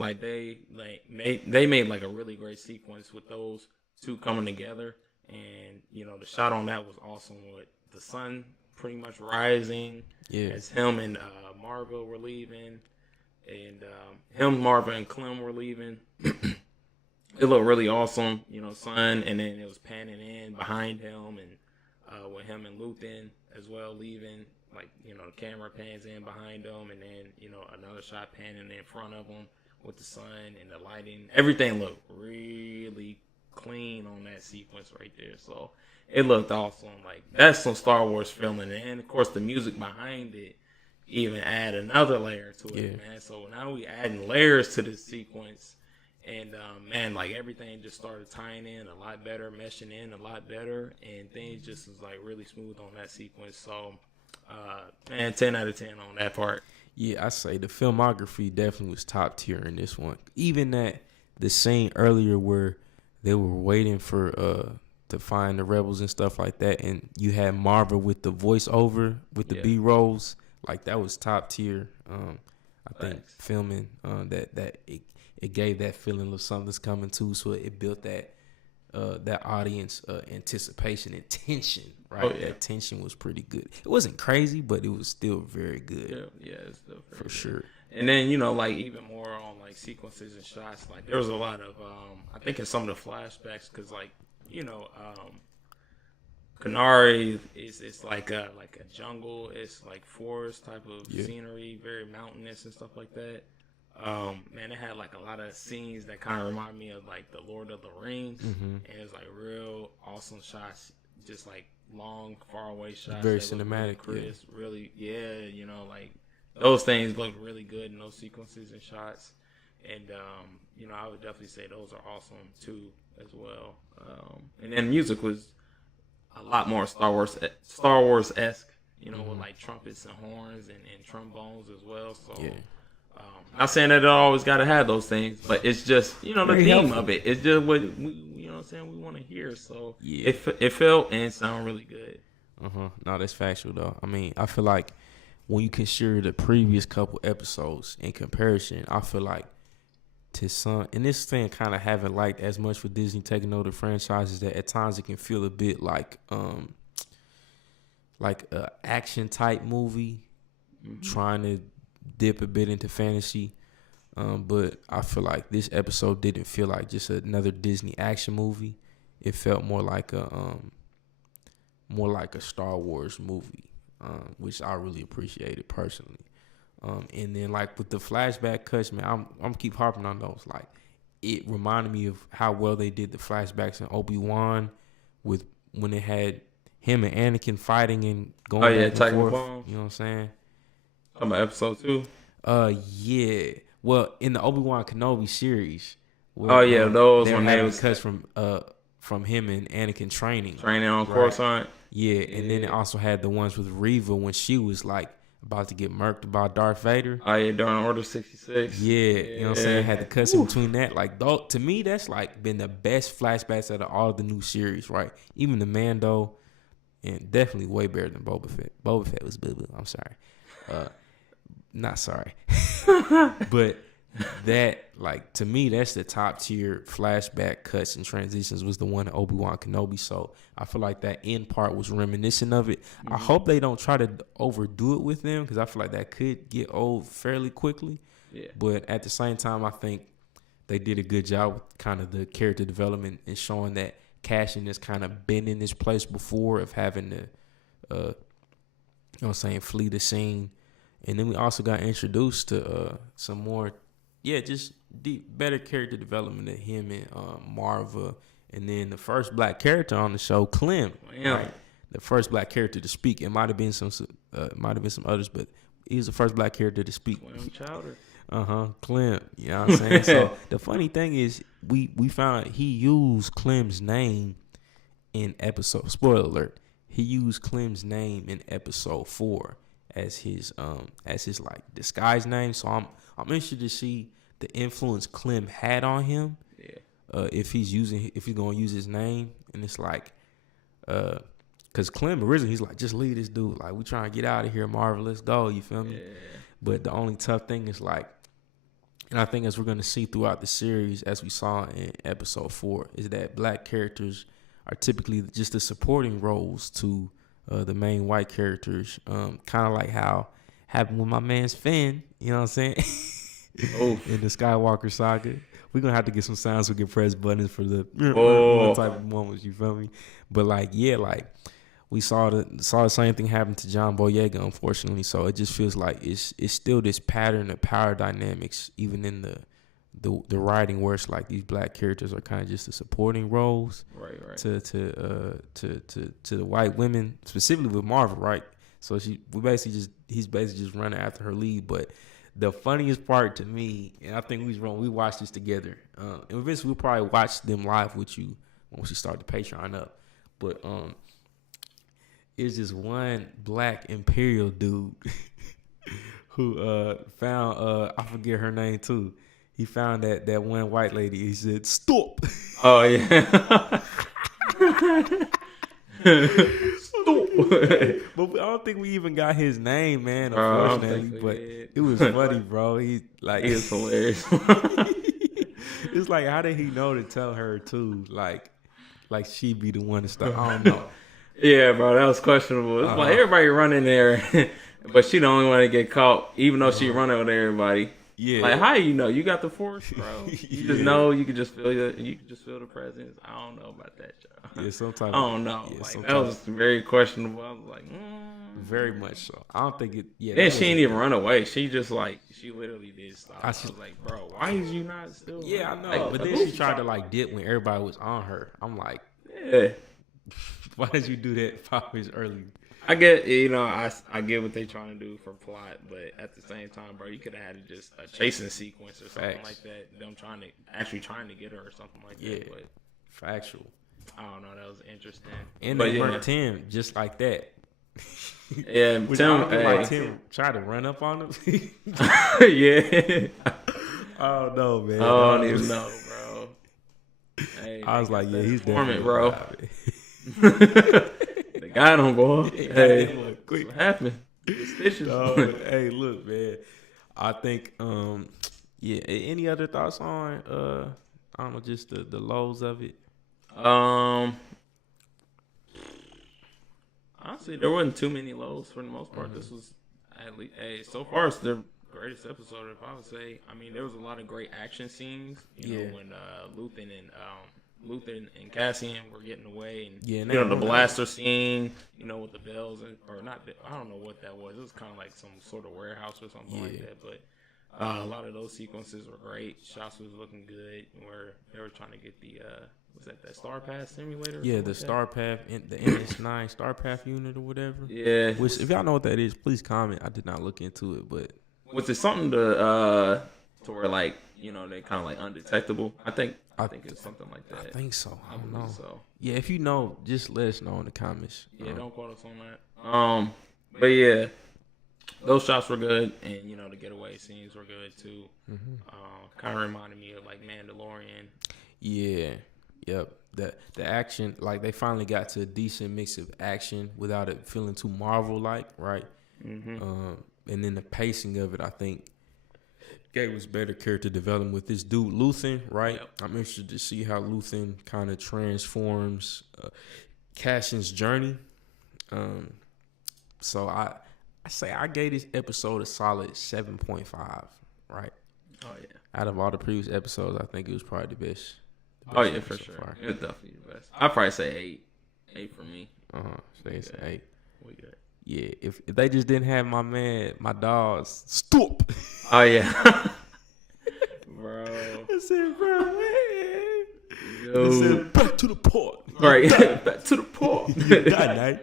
they made like a really great sequence with those two coming together, and the shot on that was awesome with the sun pretty much rising as him and Marva were leaving, and Marva and Clem were leaving. It looked really awesome, sun, and then it was panning in behind him and with him and Luthen as well leaving, the camera pans in behind them, and then, another shot panning in front of them with the sun and the lighting. Everything looked really clean on that sequence right there. So it looked awesome. Like, that's some Star Wars feeling. And, of course, the music behind it even add another layer to it, man. So now we adding layers to this sequence. And man, like everything just started tying in a lot better, meshing in a lot better, and things just was like really smooth on that sequence. So, man, 10 out of 10 on that part. Yeah, I say the filmography definitely was top tier in this one. Even that the scene earlier where they were waiting for to find the rebels and stuff like that, and you had Marvel with the voiceover with the B rolls, like that was top tier. I think filming that it gave that feeling of something's coming too, so it built that audience anticipation and tension, right? Oh, yeah. That tension was pretty good. It wasn't crazy, but it was still very good. Yeah, it's still very for good. Sure. And then, like even more on like sequences and shots, like there was a lot of I think in some of the flashbacks, because like Kanari it's like a jungle, it's like forest type of scenery, very mountainous and stuff like that. Man, it had like a lot of scenes that kind of remind me of like the Lord of the Rings, and it's like real awesome shots, just like long, far away shots. Very cinematic, really crisp, really, like those things look really good in those sequences and shots. And I would definitely say those are awesome too as well. And then music was a lot more Star Wars-esque, with like trumpets and horns and trombones as well. So. Yeah. Not saying that it always got to have those things, but it's just the very theme helpful. of it. It's just what we want to hear. So it felt and sounded really good. No, that's factual though. I mean, I feel like when you consider the previous couple episodes in comparison, I feel like to some, and this thing kind of haven't liked as much with Disney taking over the franchises, that at times it can feel a bit like a action type movie, trying to dip a bit into fantasy, but I feel like this episode didn't feel like just another Disney action movie. It felt more like a Star Wars movie, which I really appreciated personally. And then like with the flashback cuts, man, I'm keep harping on those. Like it reminded me of how well they did the flashbacks in Obi-Wan with when they had him and Anakin fighting and going back and forth. You know what I'm saying? Talking about episode 2? Yeah. Well, in the Obi-Wan Kenobi series. Where, those they when were they having was cuts from him and Anakin training on Coruscant. Yeah, and then it also had the ones with Reva when she was like about to get murked by Darth Vader. Oh yeah, during Order 66. Yeah, you know what I'm saying? Had the cuts in between that. Like, to me, that's like been the best flashbacks out of all the new series, right? Even the Mando, and definitely way better than Boba Fett. Boba Fett was boo-boo. I'm sorry. Not sorry. But that, like, to me, that's the top tier flashback cuts and transitions was the one in Obi-Wan Kenobi. So I feel like that end part was reminiscent of it. I hope they don't try to overdo it with them, because I feel like that could get old fairly quickly. Yeah. But at the same time, I think they did a good job with kind of the character development and showing that Cassian has kind of been in this place before of having to, flee the scene. And then we also got introduced to some more, just better character development of him and Marva. And then the first black character on the show, Clem. Yeah. Right? The first black character to speak. It might have been some others, but he was the first black character to speak. Clem Chowder. Clem. You know what I'm saying? So the funny thing is, we found out he used Clem's name in episode. Spoiler alert. He used Clem's name in episode 4 as his like disguise name. So I'm interested to see the influence Clem had on him. Yeah. If he's gonna use his name, and it's like, cause Clem originally he's like, just leave this dude. Like, we trying to get out of here, Marvel. Let's go. You feel me? Yeah. But the only tough thing is like, and I think as we're gonna see throughout the series, as we saw in episode 4, is that black characters are typically just the supporting roles to the main white characters, kind of like how happened with my man's Finn, you know what I'm saying? In the Skywalker saga. We're going to have to get some sounds so we can press buttons for the type of moments, you feel me? But like, we saw the same thing happen to John Boyega, unfortunately. So it just feels like it's still this pattern of power dynamics, even in the writing, where it's like these black characters are kind of just the supporting roles, right. to the white women, specifically with Marvel, right? So he's basically just running after her lead. But the funniest part to me, and I think we was wrong. We watched this together. And eventually we'll probably watch them live with you once we start the Patreon up. But it's this one black Imperial dude who found I forget her name too. He found that one white lady. He said, "Stop." Oh yeah. Stop. But I don't think we even got his name, man. Bro, Unfortunately, but it was funny, bro. He like He is hilarious. it's like, how did he know to tell her too? Like she be the one to start. I don't know. Yeah, bro, that was questionable. It's like everybody running there, but she the only one to get caught, even though she running with everybody. Yeah. Like, how you know? You got the force, bro. You just know. You can just feel the presence. I don't know about that, Joe. Yeah, sometimes. I don't know. Yeah, like that was very questionable. I was like, very much so. I don't think it. Yeah. Then she didn't even run away. She just like she literally did stop. I was like, bro, why is you not still? Yeah, I know. Like, but then she tried to like dip when everybody was on her. I'm like, yeah. Why did you do that 5 years early? I get, I get what they trying to do for plot, but at the same time, bro, you could have had just a chasing sequence or something like that. Them trying to get her or something like that. But factual. I don't know. That was interesting. And they murdered Tim just like that. Yeah, Tim tried to run up on him. Yeah. I don't know, man. I don't even know, bro. Hey, I was like, yeah, he's definitely bro. They got him, boy. Hey, quick. What happened? Stitches. Hey, look, man. I think, yeah. Any other thoughts on, I don't know, just the lows of it? Honestly, there wasn't too many lows for the most part. This was at least, so far it's the greatest episode, if I would say. I mean, there was a lot of great action scenes. You know, when Luthen and Cassian were getting away, and the blaster scene, with the bells or not. I don't know what that was. It was kind of like some sort of warehouse or something like that. But a lot of those sequences were great. Shots was looking good. Where they were trying to get the was that Star Path simulator? Yeah, the Star Path, the NS9 Star Path unit or whatever. Yeah. Which, if y'all know what that is, please comment. I did not look into it, but was it something to where like they kind of like undetectable? I think it's something like that. I think so. I don't know. So yeah, if you know, just let us know in the comments. Yeah, don't quote us on that. But yeah, those shots were good, and the getaway scenes were good too. Kind of reminded me of like Mandalorian. Yeah. Yep. The action, like they finally got to a decent mix of action without it feeling too Marvel-like, right? And then the pacing of it, I think, gave us better character development with this dude Luthen, right? Yep. I'm interested to see how Luthen kind of transforms Cassian's journey. So I say I gave this episode a solid 7.5, right? Oh yeah. Out of all the previous episodes, I think it was probably the best. Oh yeah, for sure. Far. It was definitely the best. I'd probably say 8. 8 for me. So it's 8. We good. Yeah, if they just didn't have my dogs, stop. Oh yeah. Bro. I said, bro, hey. Yo. I said, back to the port. Right. Back to the port. That night.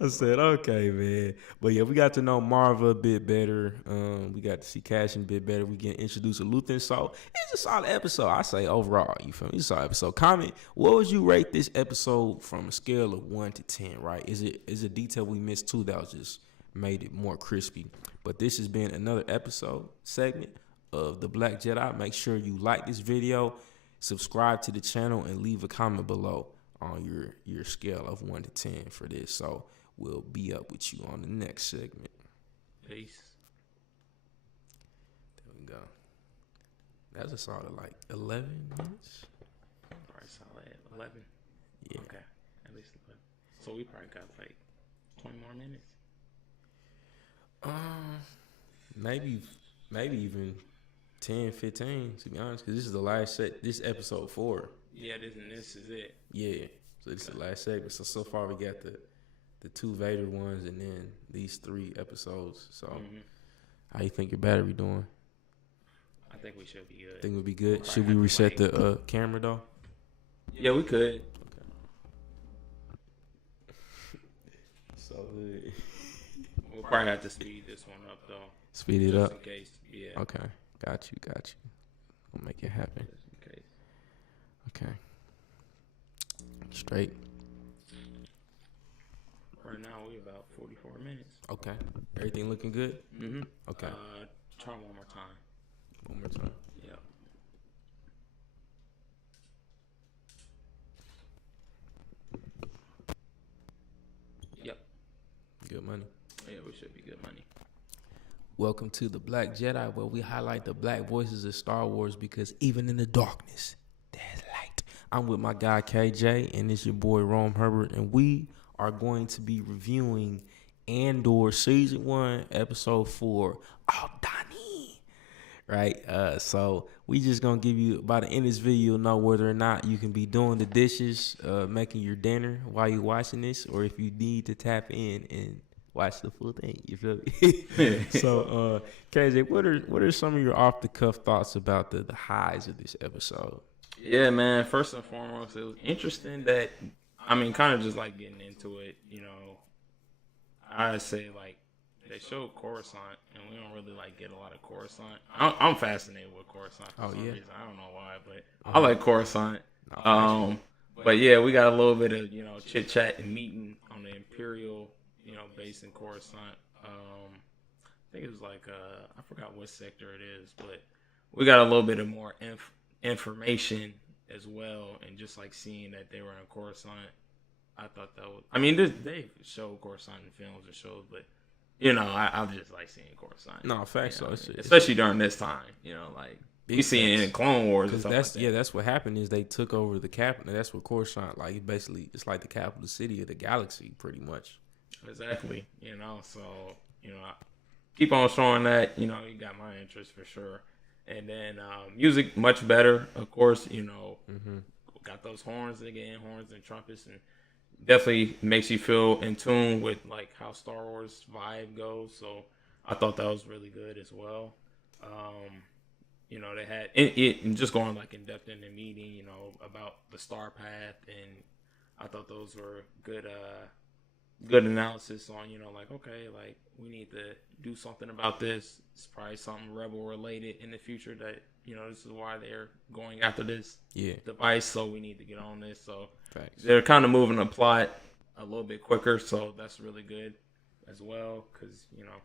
I said, okay, man. But yeah, we got to know Marva a bit better. We got to see Cassian a bit better. We get introduced to Luthen. So it's a solid episode. I say overall, you feel me? It's a solid episode. Comment, what would you rate this episode from a scale of 1 to 10, right? Is a detail we missed too that was just made it more crispy? But this has been another segment of The Black Jedi. Make sure you like this video, subscribe to the channel, and leave a comment below on your scale of 1 to 10 for this. So we'll be up with you on the next segment. Peace. There we go. That's a solid like 11 minutes. Probably solid 11. Yeah. Okay. At least 11. So we probably got like 20 more minutes. Maybe even 10, 15 to be honest, because this is the last this episode 4. Yeah, this is it. Yeah. So this is the last segment. So far we got the 2 Vader ones and then these 3 episodes. So how you think your battery doing? I think we should be good. Think we'll be good. Should we reset the camera though? Yeah, we could. Okay. So We'll probably have to speed this one up though. Speed it just up. in case. Yeah. Okay, got you. We'll make it happen. Just in case. Okay. Straight. Right now we about 44 minutes. Okay. Everything looking good? Mm-hmm. Okay. Try one more time. One more time. Yep. Yep. Good money. Yeah, we should be good money. Welcome to the Black Jedi, where we highlight the black voices of Star Wars because even in the darkness, there's light. I'm with my guy KJ, and it's your boy Rome Herbert, and we are going to be reviewing Andor Season 1, Episode 4, Aldani. Right? So we just going to give you, by the end of this video, you'll know whether or not you can be doing the dishes, making your dinner while you're watching this, or if you need to tap in and watch the full thing. You feel me? So, KJ, what are some of your off the cuff thoughts about the highs of this episode? Yeah, man. First and foremost, it was interesting that, I mean, kind of just like getting into it, you know, I say like they showed Coruscant, and we don't really like get a lot of Coruscant. I'm fascinated with Coruscant for some reason. I don't know why, but I like Coruscant. But yeah, we got a little bit of, you know, chit chat and meeting on the Imperial, you know, base in Coruscant. I think it was like I forgot what sector it is, but we got a little bit of more information as well, and just like seeing that they were in Coruscant, I thought that was. I mean, they showed Coruscant in films and shows, but you know, I just like seeing Coruscant. No, facts. You know, so especially during this time, you know, like we see it in Clone Wars. Because that's what happened is they took over the capital. That's what Coruscant, like, basically, it's like the capital city of the galaxy, pretty much. Exactly. You know, so you know, keep on showing that. You know, you got my interest for sure. And then music much better, of course. You know, got those horns again, horns and trumpets, and definitely makes you feel in tune with like how Star Wars vibe goes. So I thought that was really good as well. You know, they had it and just going like in depth in the meeting, you know, about the Star Path, and I thought those were good analysis on, you know, like, okay, like we need to do something about this. It's probably something rebel related in the future that, you know, this is why they're going after this device, so we need to get on this. So they're kind of moving the plot a little bit quicker, so that's really good as well, because, you know,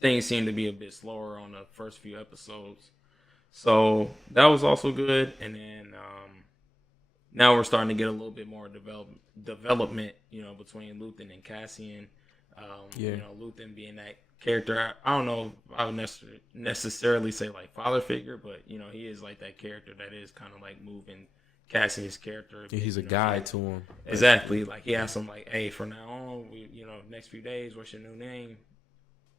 things seem to be a bit slower on the first few episodes. So that was also good. And then now we're starting to get a little bit more development, you know, between Luthen and Cassian. You know, Luthen being that character. I don't know if I would necessarily say like father figure, but, you know, he is like that character that is kind of like moving Cassian's character. He's a guide to him. Exactly. Like he asked him like, hey, from now on, you know, next few days, what's your new name?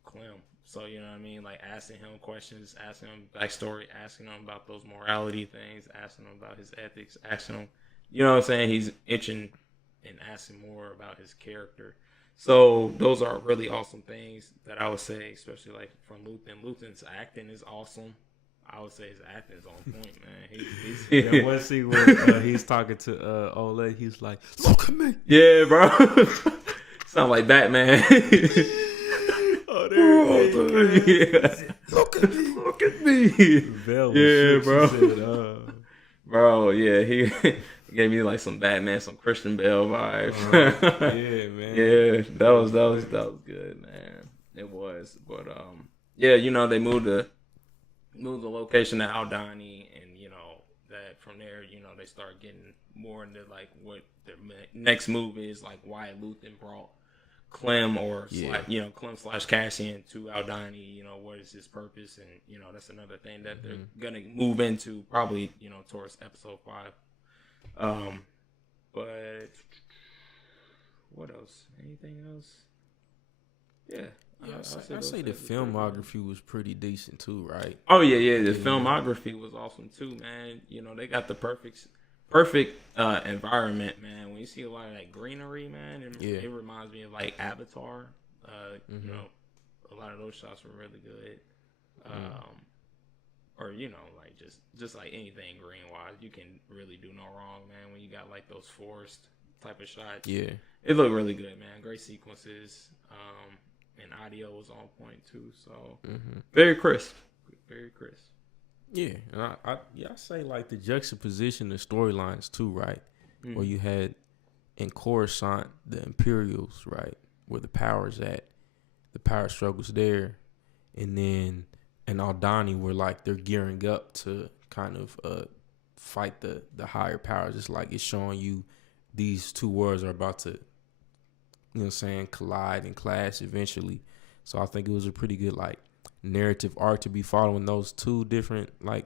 Clem. So, you know what I mean? Like asking him questions, asking him backstory, asking him about those morality things, asking him about his ethics, asking him, you know what I'm saying? He's itching and asking more about his character. So those are really awesome things that I would say, especially like from Luthen. Luthen's acting is awesome. I would say his acting is on point, man. Yeah, one scene where he's talking to Oleg, he's like, "Look at me." Yeah, bro. Sound like Batman. Oh, there he is. Yeah. Look at me. Look at me. Yeah, bro. Said, bro, yeah, he gave me like some Batman, some Christian Bale vibes. Yeah, man. Yeah, that was good, man. It was, but yeah, you know, they moved the location to Aldani, and you know that from there, you know, they start getting more into like what the next move is, like why Luthen brought Clem Clem / Cassian to Aldani. You know, what is his purpose, and you know that's another thing that they're gonna move into probably, you know, towards episode 5. But what else? Anything else? Yeah. I'd say the filmography was pretty decent too, right? Oh yeah. The filmography was awesome too, man. You know, they got the perfect environment, man. When you see a lot of that greenery, man, it reminds me of like Avatar. You know, a lot of those shots were really good. Or you know, like just like anything green wise, you can really do no wrong, man. When you got like those forest type of shots, it looked really good, man. Great sequences. and audio was on point too. So Mm-hmm. very crisp, very crisp. Yeah, and I say like the juxtaposition, the storylines too, right? Where you had in Coruscant the Imperials, right, where the power's at, the power struggles there, and then in Aldani where like they're gearing up to kind of fight the higher powers. It's like it's showing you these two worlds are about to, you know what I'm saying, collide and clash eventually. So I think it was a pretty good like narrative arc to be following those two different like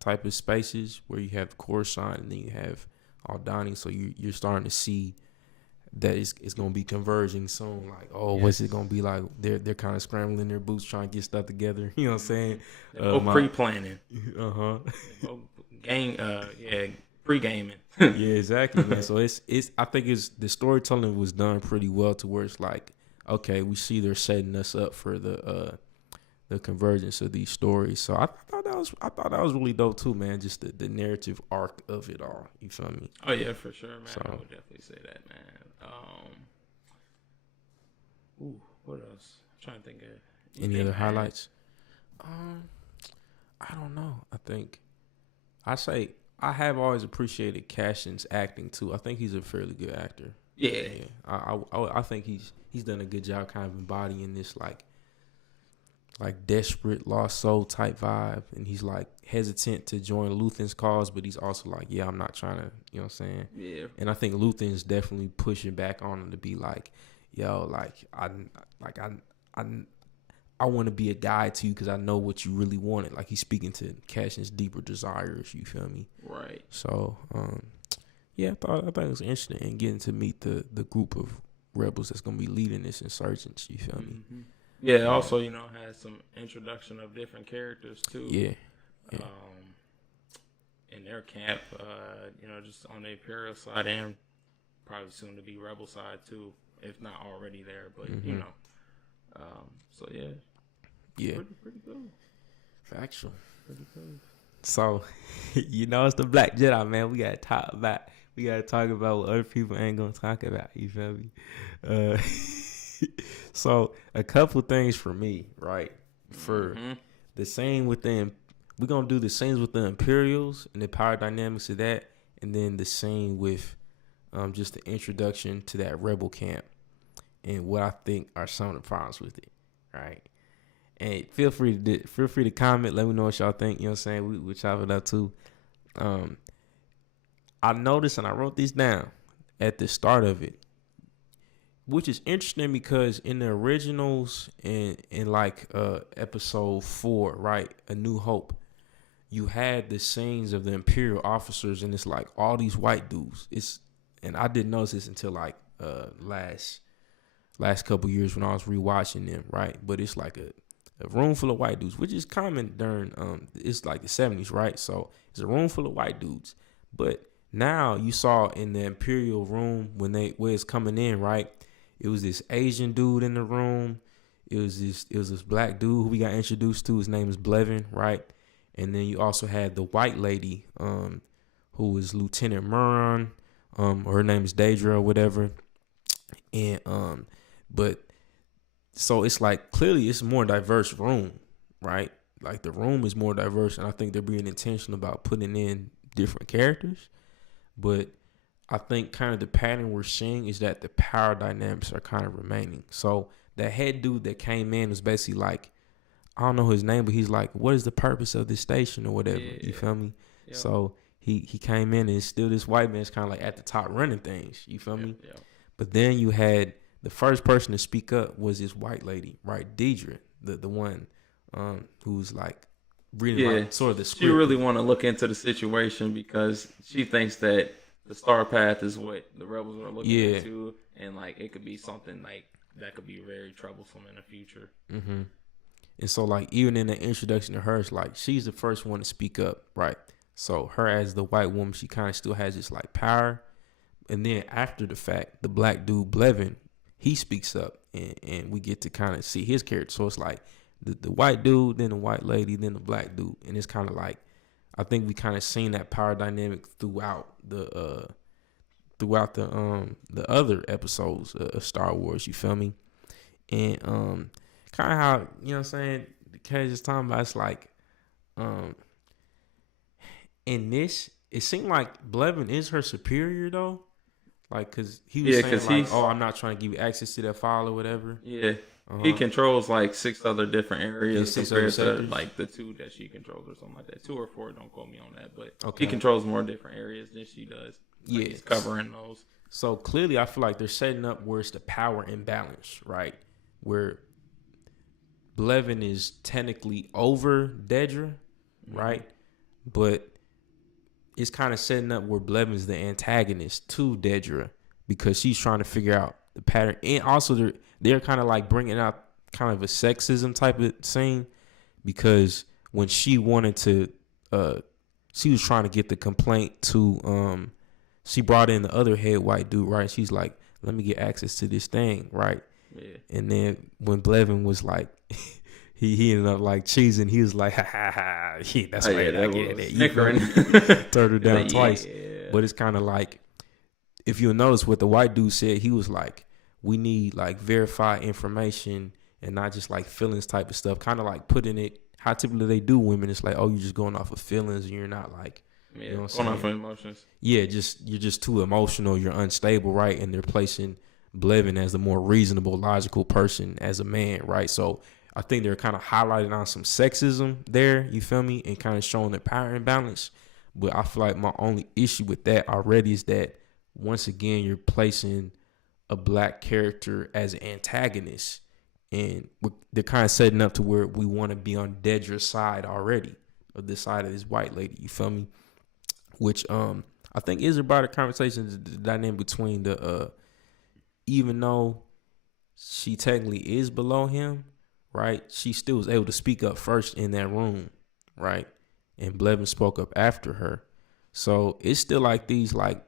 type of spaces where you have Coruscant and then you have Aldani. So you're starting to see that it's gonna be converging soon. Like, what's it gonna be like? They're kind of scrambling their boots trying to get stuff together. You know what I'm saying? They're both pre-planning. Uh-huh. Pre-gaming. Yeah, exactly, man. So it's I think it's the storytelling was done pretty well to where it's like, okay, we see they're setting us up for the convergence of these stories. So I thought that was really dope too, man. Just the narrative arc of it all. You feel me? Oh yeah, for sure, man. So, I would definitely say that, man. What else? I'm trying to think of any other highlights? I don't know. I have always appreciated Cashin's acting too. I think he's a fairly good actor. Yeah. I think he's done a good job kind of embodying this like desperate lost soul type vibe, and he's like hesitant to join Luthen's cause, but he's also like, yeah, I'm not trying to, you know what I'm saying? Yeah. And I think Luthen's definitely pushing back on him to be like, yo, I want to be a guide to you because I know what you really wanted. Like he's speaking to Cashin's deeper desires. You feel me? Right. So, yeah, I thought it was interesting and getting to meet the group of rebels that's gonna be leading this insurgence. You feel me? Yeah. Also, has some introduction of different characters too. Yeah. In their camp, just on the Imperial side and probably soon to be Rebel side too, if not already there. But so yeah. Yeah. Pretty cool. Factual. Pretty cool. So, it's the Black Jedi, man. We gotta talk about what other people ain't gonna talk about. You feel me? So a couple things for me, right? For the same with them, we're gonna do the same with the Imperials and the power dynamics of that, and then the same with just the introduction to that rebel camp and what I think are some of the problems with it, right? And feel free to comment. Let me know what y'all think. You know what I'm saying? We'll chop it up too. I noticed, and I wrote this down at the start of it, which is interesting because in the originals in like episode 4, right, A New Hope, you had the scenes of the Imperial officers, and it's like all these white dudes. And I didn't notice this until like last couple years when I was rewatching them, right? But it's like a room full of white dudes, which is common during it's like the 70s, right? So it's a room full of white dudes. But now you saw in the Imperial room where it's coming in, right? It was this Asian dude in the room. It was this black dude who we got introduced to. His name is Blevin, right? And then you also had the white lady, who was Lieutenant Murron, or her name is Daedra or whatever. And but so it's like clearly it's a more diverse room, right? Like the room is more diverse, and I think they're being intentional about putting in different characters. But I think kind of the pattern we're seeing is that the power dynamics are kind of remaining. So that head dude that came in was basically like, I don't know his name, but he's like, what is the purpose of this station or whatever? Yeah. You feel me? Yep. So he came in and still this white man's kind of like at the top running things. You feel me? Yep. But then you had the first person to speak up was this white lady, right? Daedra, the one who's like reading like sort of the script. She really want to look into the situation because she thinks that the Star Path is what the rebels are looking into, and like it could be something like that could be very troublesome in the future. Mm-hmm. And so like even in the introduction to her, it's like she's the first one to speak up, right? So her as the white woman, she kind of still has this like power. And then after the fact, the black dude Blevin, he speaks up, and we get to kind of see his character. So it's like the white dude, then the white lady, then the black dude, and it's kind of like I think we kind of seen that power dynamic throughout the other episodes of Star Wars. You feel me? And kind of how, you know what I'm saying, the case is talking about, it's like um in this, it seemed like Blevin is her superior though. Like, cause he was Yeah, saying because like, he's "Oh, I'm not trying to give you access to that file or whatever." yeah. Uh He huh. controls like 6 other different Yeah, areas 6 other compared to sectors. like the 2 that she controls or something like that. 2 or 4, don't quote me on that, but he Okay. controls more different areas than she does. Like Yeah. he's covering those. So clearly, I feel like they're setting up where it's the power imbalance, right? Where Blevin is technically over Dedra, Mm-hmm. right? But it's kind of setting up where Blevin's the antagonist to Dedra because she's trying to figure out the pattern, and also they're kind of like bringing out kind of a sexism type of scene because when she wanted to, she was trying to get the complaint to, she brought in the other head white dude, right? She's like, let me get access to this thing, right? Yeah. And then when Blevin was like, he ended up like cheesing. He was like, ha ha ha, yeah, that's Oh yeah, right, I that get was it. You feel snickering. me? Turned her He's down like, twice, yeah. but it's kind of like, if you'll notice what the white dude said, he was like, we need like verified information and not just like feelings type of stuff. Kind of like putting it how typically they do women. It's like, oh, you're just going off of feelings and you're not like, Yeah, you know what I'm going off saying? of emotions. Yeah, you're just too emotional. You're unstable, right? And they're placing Blevin as the more reasonable, logical person as a man, right? So I think they're kind of highlighting on some sexism there. You feel me? And kind of showing the power imbalance. But I feel like my only issue with that already is that once again you're placing a black character as an antagonist, and they're kind of setting up to where we want to be on Dedra's side already, of the side of this white lady. You feel me? Which I think is about a conversation, the dynamic between the even though she technically is below him, right? She still was able to speak up first in that room, right? And Blevin spoke up after her. So it's still like these like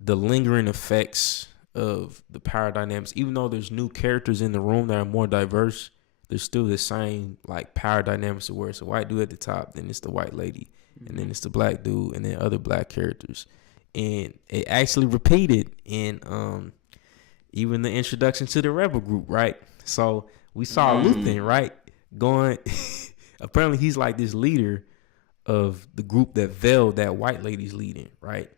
the lingering effects of the power dynamics. Even though there's new characters in the room that are more diverse, there's still the same like power dynamics where it's a white dude at the top, then it's the white lady, and then it's the black dude, and then other black characters. And it actually repeated in even the introduction to the rebel group, right? So we saw Mm. Luthen, right? Going apparently he's like this leader of the group that Vel, that white lady's leading, right?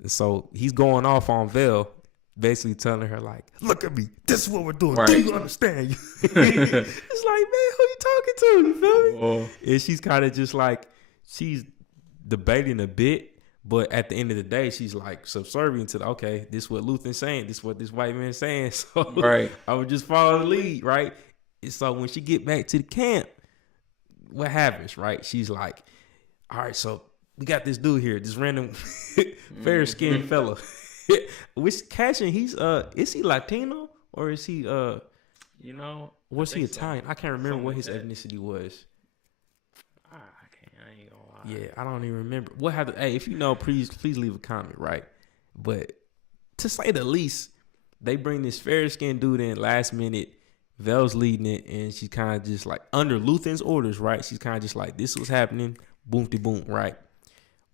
And so he's going off on Vel, basically telling her like, "Look at me, this is what we're doing. Do Right. you understand?" It's like, man, who you talking to? You feel me? Well, And she's kind of just like, she's debating a bit, but at the end of the day, she's like subservient to the, okay, this is what Luthen's saying, this is what this white man's saying. So right. I would just follow the lead, right? And so when she get back to the camp, what happens, right? She's like, all right, so we got this dude here, this random fair skinned fella. Which catching, he's is he Latino or is he You know, was he think so. Italian? I can't remember Something what like his that. ethnicity was. I can't. I ain't gonna lie. Yeah, I don't even remember. What happened? Hey, if you know, please leave a comment, right? But to say the least, they bring this fair skinned dude in last minute. Vel's leading it, and she's kind of just like under Luthen's orders, right? She's kind of just like, this was happening, boom de boom, right?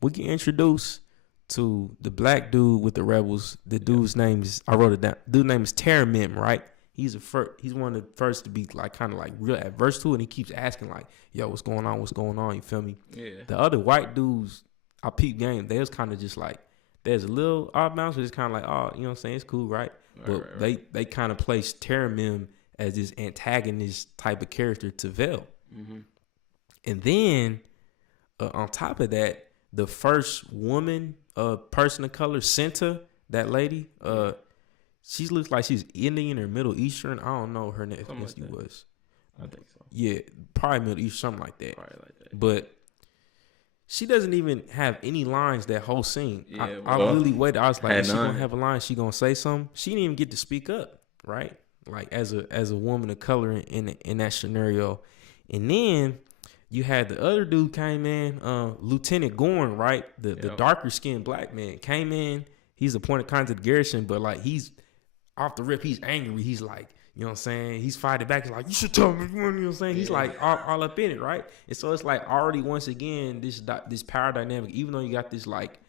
We get introduced to the black dude with the rebels. The dude's name is, I wrote it down. Dude's name is Terramim, right? He's he's one of the first to be like kind of like real adverse to it, and he keeps asking like, "Yo, what's going on? What's going on?" You feel me? Yeah. The other white dudes, I peep game. They was kind of just like, there's a little odd bounce, but it's kind of like, oh, you know what I'm saying? It's cool, right? But they kind of placed Terramim as this antagonist type of character to Vel. Mm-hmm. And then on top of that, the first woman, person of color, Senta, that lady, she looks like she's Indian or Middle Eastern. I don't know what her ethnicity was. I think so. Yeah, probably Middle East, something like that. Probably like that. But she doesn't even have any lines that whole scene. Yeah, I really waited. I was like, is she none. gonna have a line? She gonna say something? She didn't even get to speak up, right? Like as a woman of color in that scenario. And then you had the other dude came in, Lieutenant Gorn, right? The darker skinned black man came in. He's appointed contact to the garrison, but like he's off the rip, he's angry. He's like, you know what I'm saying? He's fighting back. He's like, you should tell me, you know what I'm saying? He's like all up in it, right? And so it's like already once again, this power dynamic, even though you got this like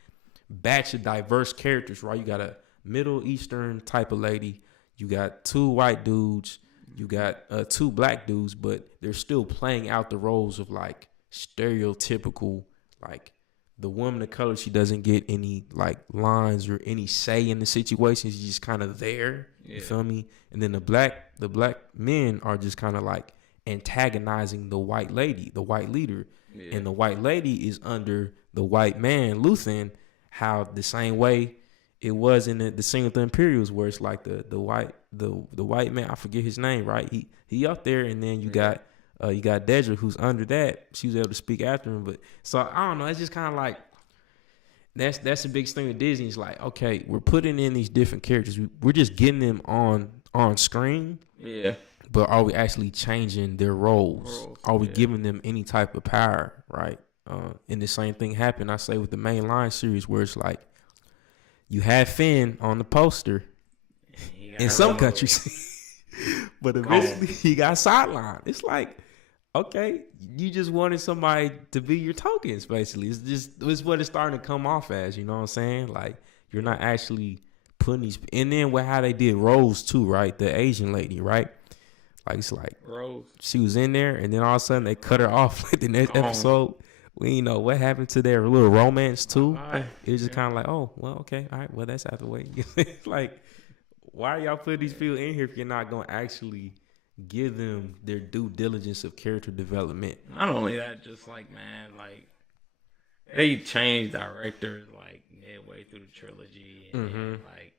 batch of diverse characters, right? You got a Middle Eastern type of lady. You got 2 white dudes. You got 2 black dudes, but they're still playing out the roles of like stereotypical, like the woman of color. She doesn't get any like lines or any say in the situation. She's just kind of there. You feel me? And then the black men are just kind of like antagonizing the white lady, the white leader, and the white lady is under the white man, Luthen. How the same way it was in the scene with the Imperials, where it's like the white man, I forget his name, right? He up there, and then you got Dedra, who's under that. She was able to speak after him, but so I don't know. It's just kind of like that's the biggest thing with Disney. It's like, okay, we're putting in these different characters. We're just getting them on screen. Yeah. But are we actually changing their roles? Are we giving them any type of power, right? And the same thing happened, I say, with the mainline series, where it's like you have Finn on the poster in some countries, but eventually he got sidelined. It's like, okay, you just wanted somebody to be your tokens, basically. It's what it's starting to come off as, you know what I'm saying? Like, you're not actually putting these, and then how they did Rose too, right? The Asian lady, right? Like, it's like Rose. She was in there, and then all of a sudden they cut her off. Like the next episode, we know what happened to their little romance too. It was just kind of like, oh, well, okay, all right, well, that's out the way. Like, why are y'all putting these people in here if you're not gonna actually give them their due diligence of character development? Not only that, just like, man, like they changed directors like midway through the trilogy, and like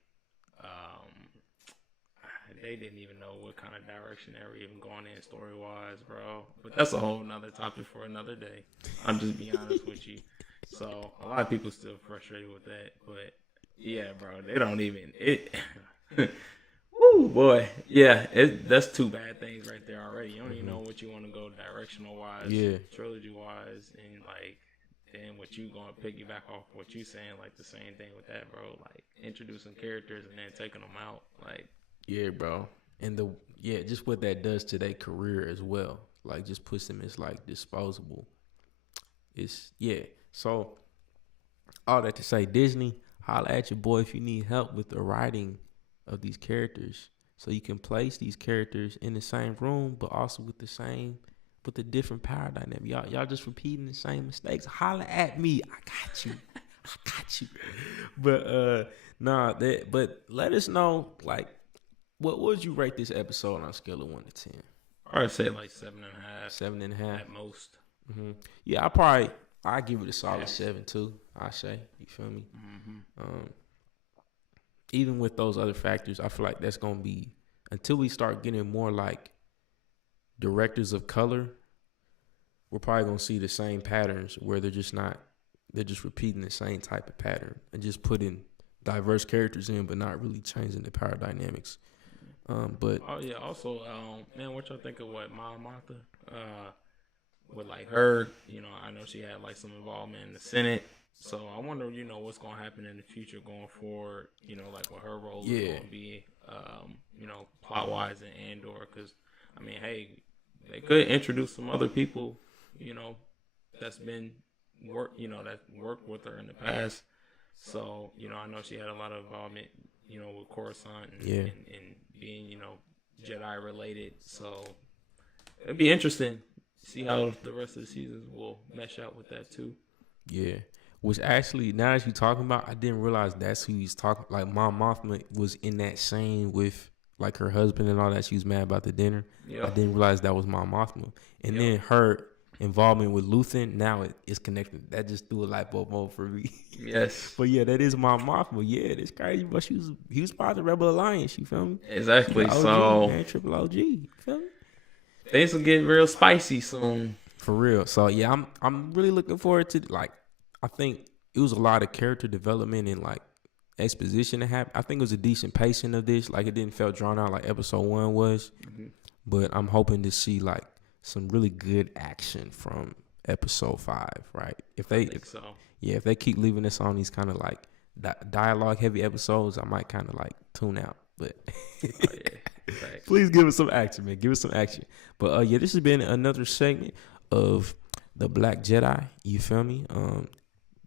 they didn't even know what kind of direction they were even going in story wise, bro. But that's a whole nother topic for another day. I'm just being honest with you. So a lot of people still frustrated with that, but yeah, bro, they don't even it. Woo, boy, yeah, that's 2 bad things right there already. You don't even know what you want to go directional wise, trilogy wise, and like then what you gonna piggyback off what you saying, like the same thing with that, bro. Like introducing characters and then taking them out, like. Yeah, bro. And just what that does to their career as well. Like, just puts them as like disposable. So all that to say, Disney, holla at your boy if you need help with the writing of these characters, so you can place these characters in the same room, but also with the different power dynamic. Y'all just repeating the same mistakes. Holla at me. I got you. But but let us know, like, what would you rate this episode on a scale of 1 to 10? I'd say like 7.5. 7.5 at most. Mm-hmm. Yeah, I give it a solid 7 too. I say, you feel me? Mm-hmm. Even with those other factors, I feel like that's gonna be, until we start getting more like directors of color, we're probably gonna see the same patterns where they're just repeating the same type of pattern and just putting diverse characters in, but not really changing the power dynamics. But also, man, what y'all think of what Mom Martha, with like her, I know she had like some involvement in the Senate, so I wonder, what's gonna happen in the future going forward, like what her role is gonna be, plot wise in Andor, because I mean, hey, they could introduce some other people, that's been that worked with her in the past, so I know she had a lot of involvement, with Coruscant and being, Jedi related. So it'd be interesting to see how the rest of the seasons will mesh out with that too. Yeah. Which actually, now that you're talking about, I didn't realize that's who he's talking. Like, Mom Mothma was in that scene with like her husband and all that. She was mad about the dinner. I didn't realize that was Mom Mothma. And then her involvement with Luthen, now it's connected. That just threw a light bulb on for me. Yes. But yeah, that is Mom Mothma. Yeah, it's crazy. But he was part of the Rebel Alliance. You feel me? Exactly. OG, so man, triple OG. You feel me? Things will get real spicy soon. For real. So yeah, I'm really looking forward to, like, I think it was a lot of character development and like exposition to happen. I think it was a decent pacing of this. Like, it didn't feel drawn out like episode 1 was. Mm-hmm. But I'm hoping to see like some really good action from episode 5, right? If they keep leaving us on these kind of like dialogue heavy episodes, I might kind of like tune out. But please give us some action, man. Give us some action. But this has been another segment of the Black Jedi. You feel me?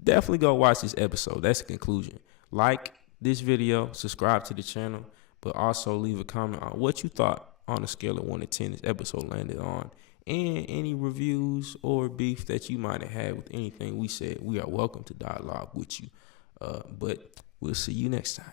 Definitely go watch this episode. That's the conclusion. Like this video, subscribe to the channel. But also leave a comment on what you thought on a scale of 1 to 10 this episode landed on. And any reviews or beef that you might have had with anything we said, we are welcome to dialogue with you. But we'll see you next time.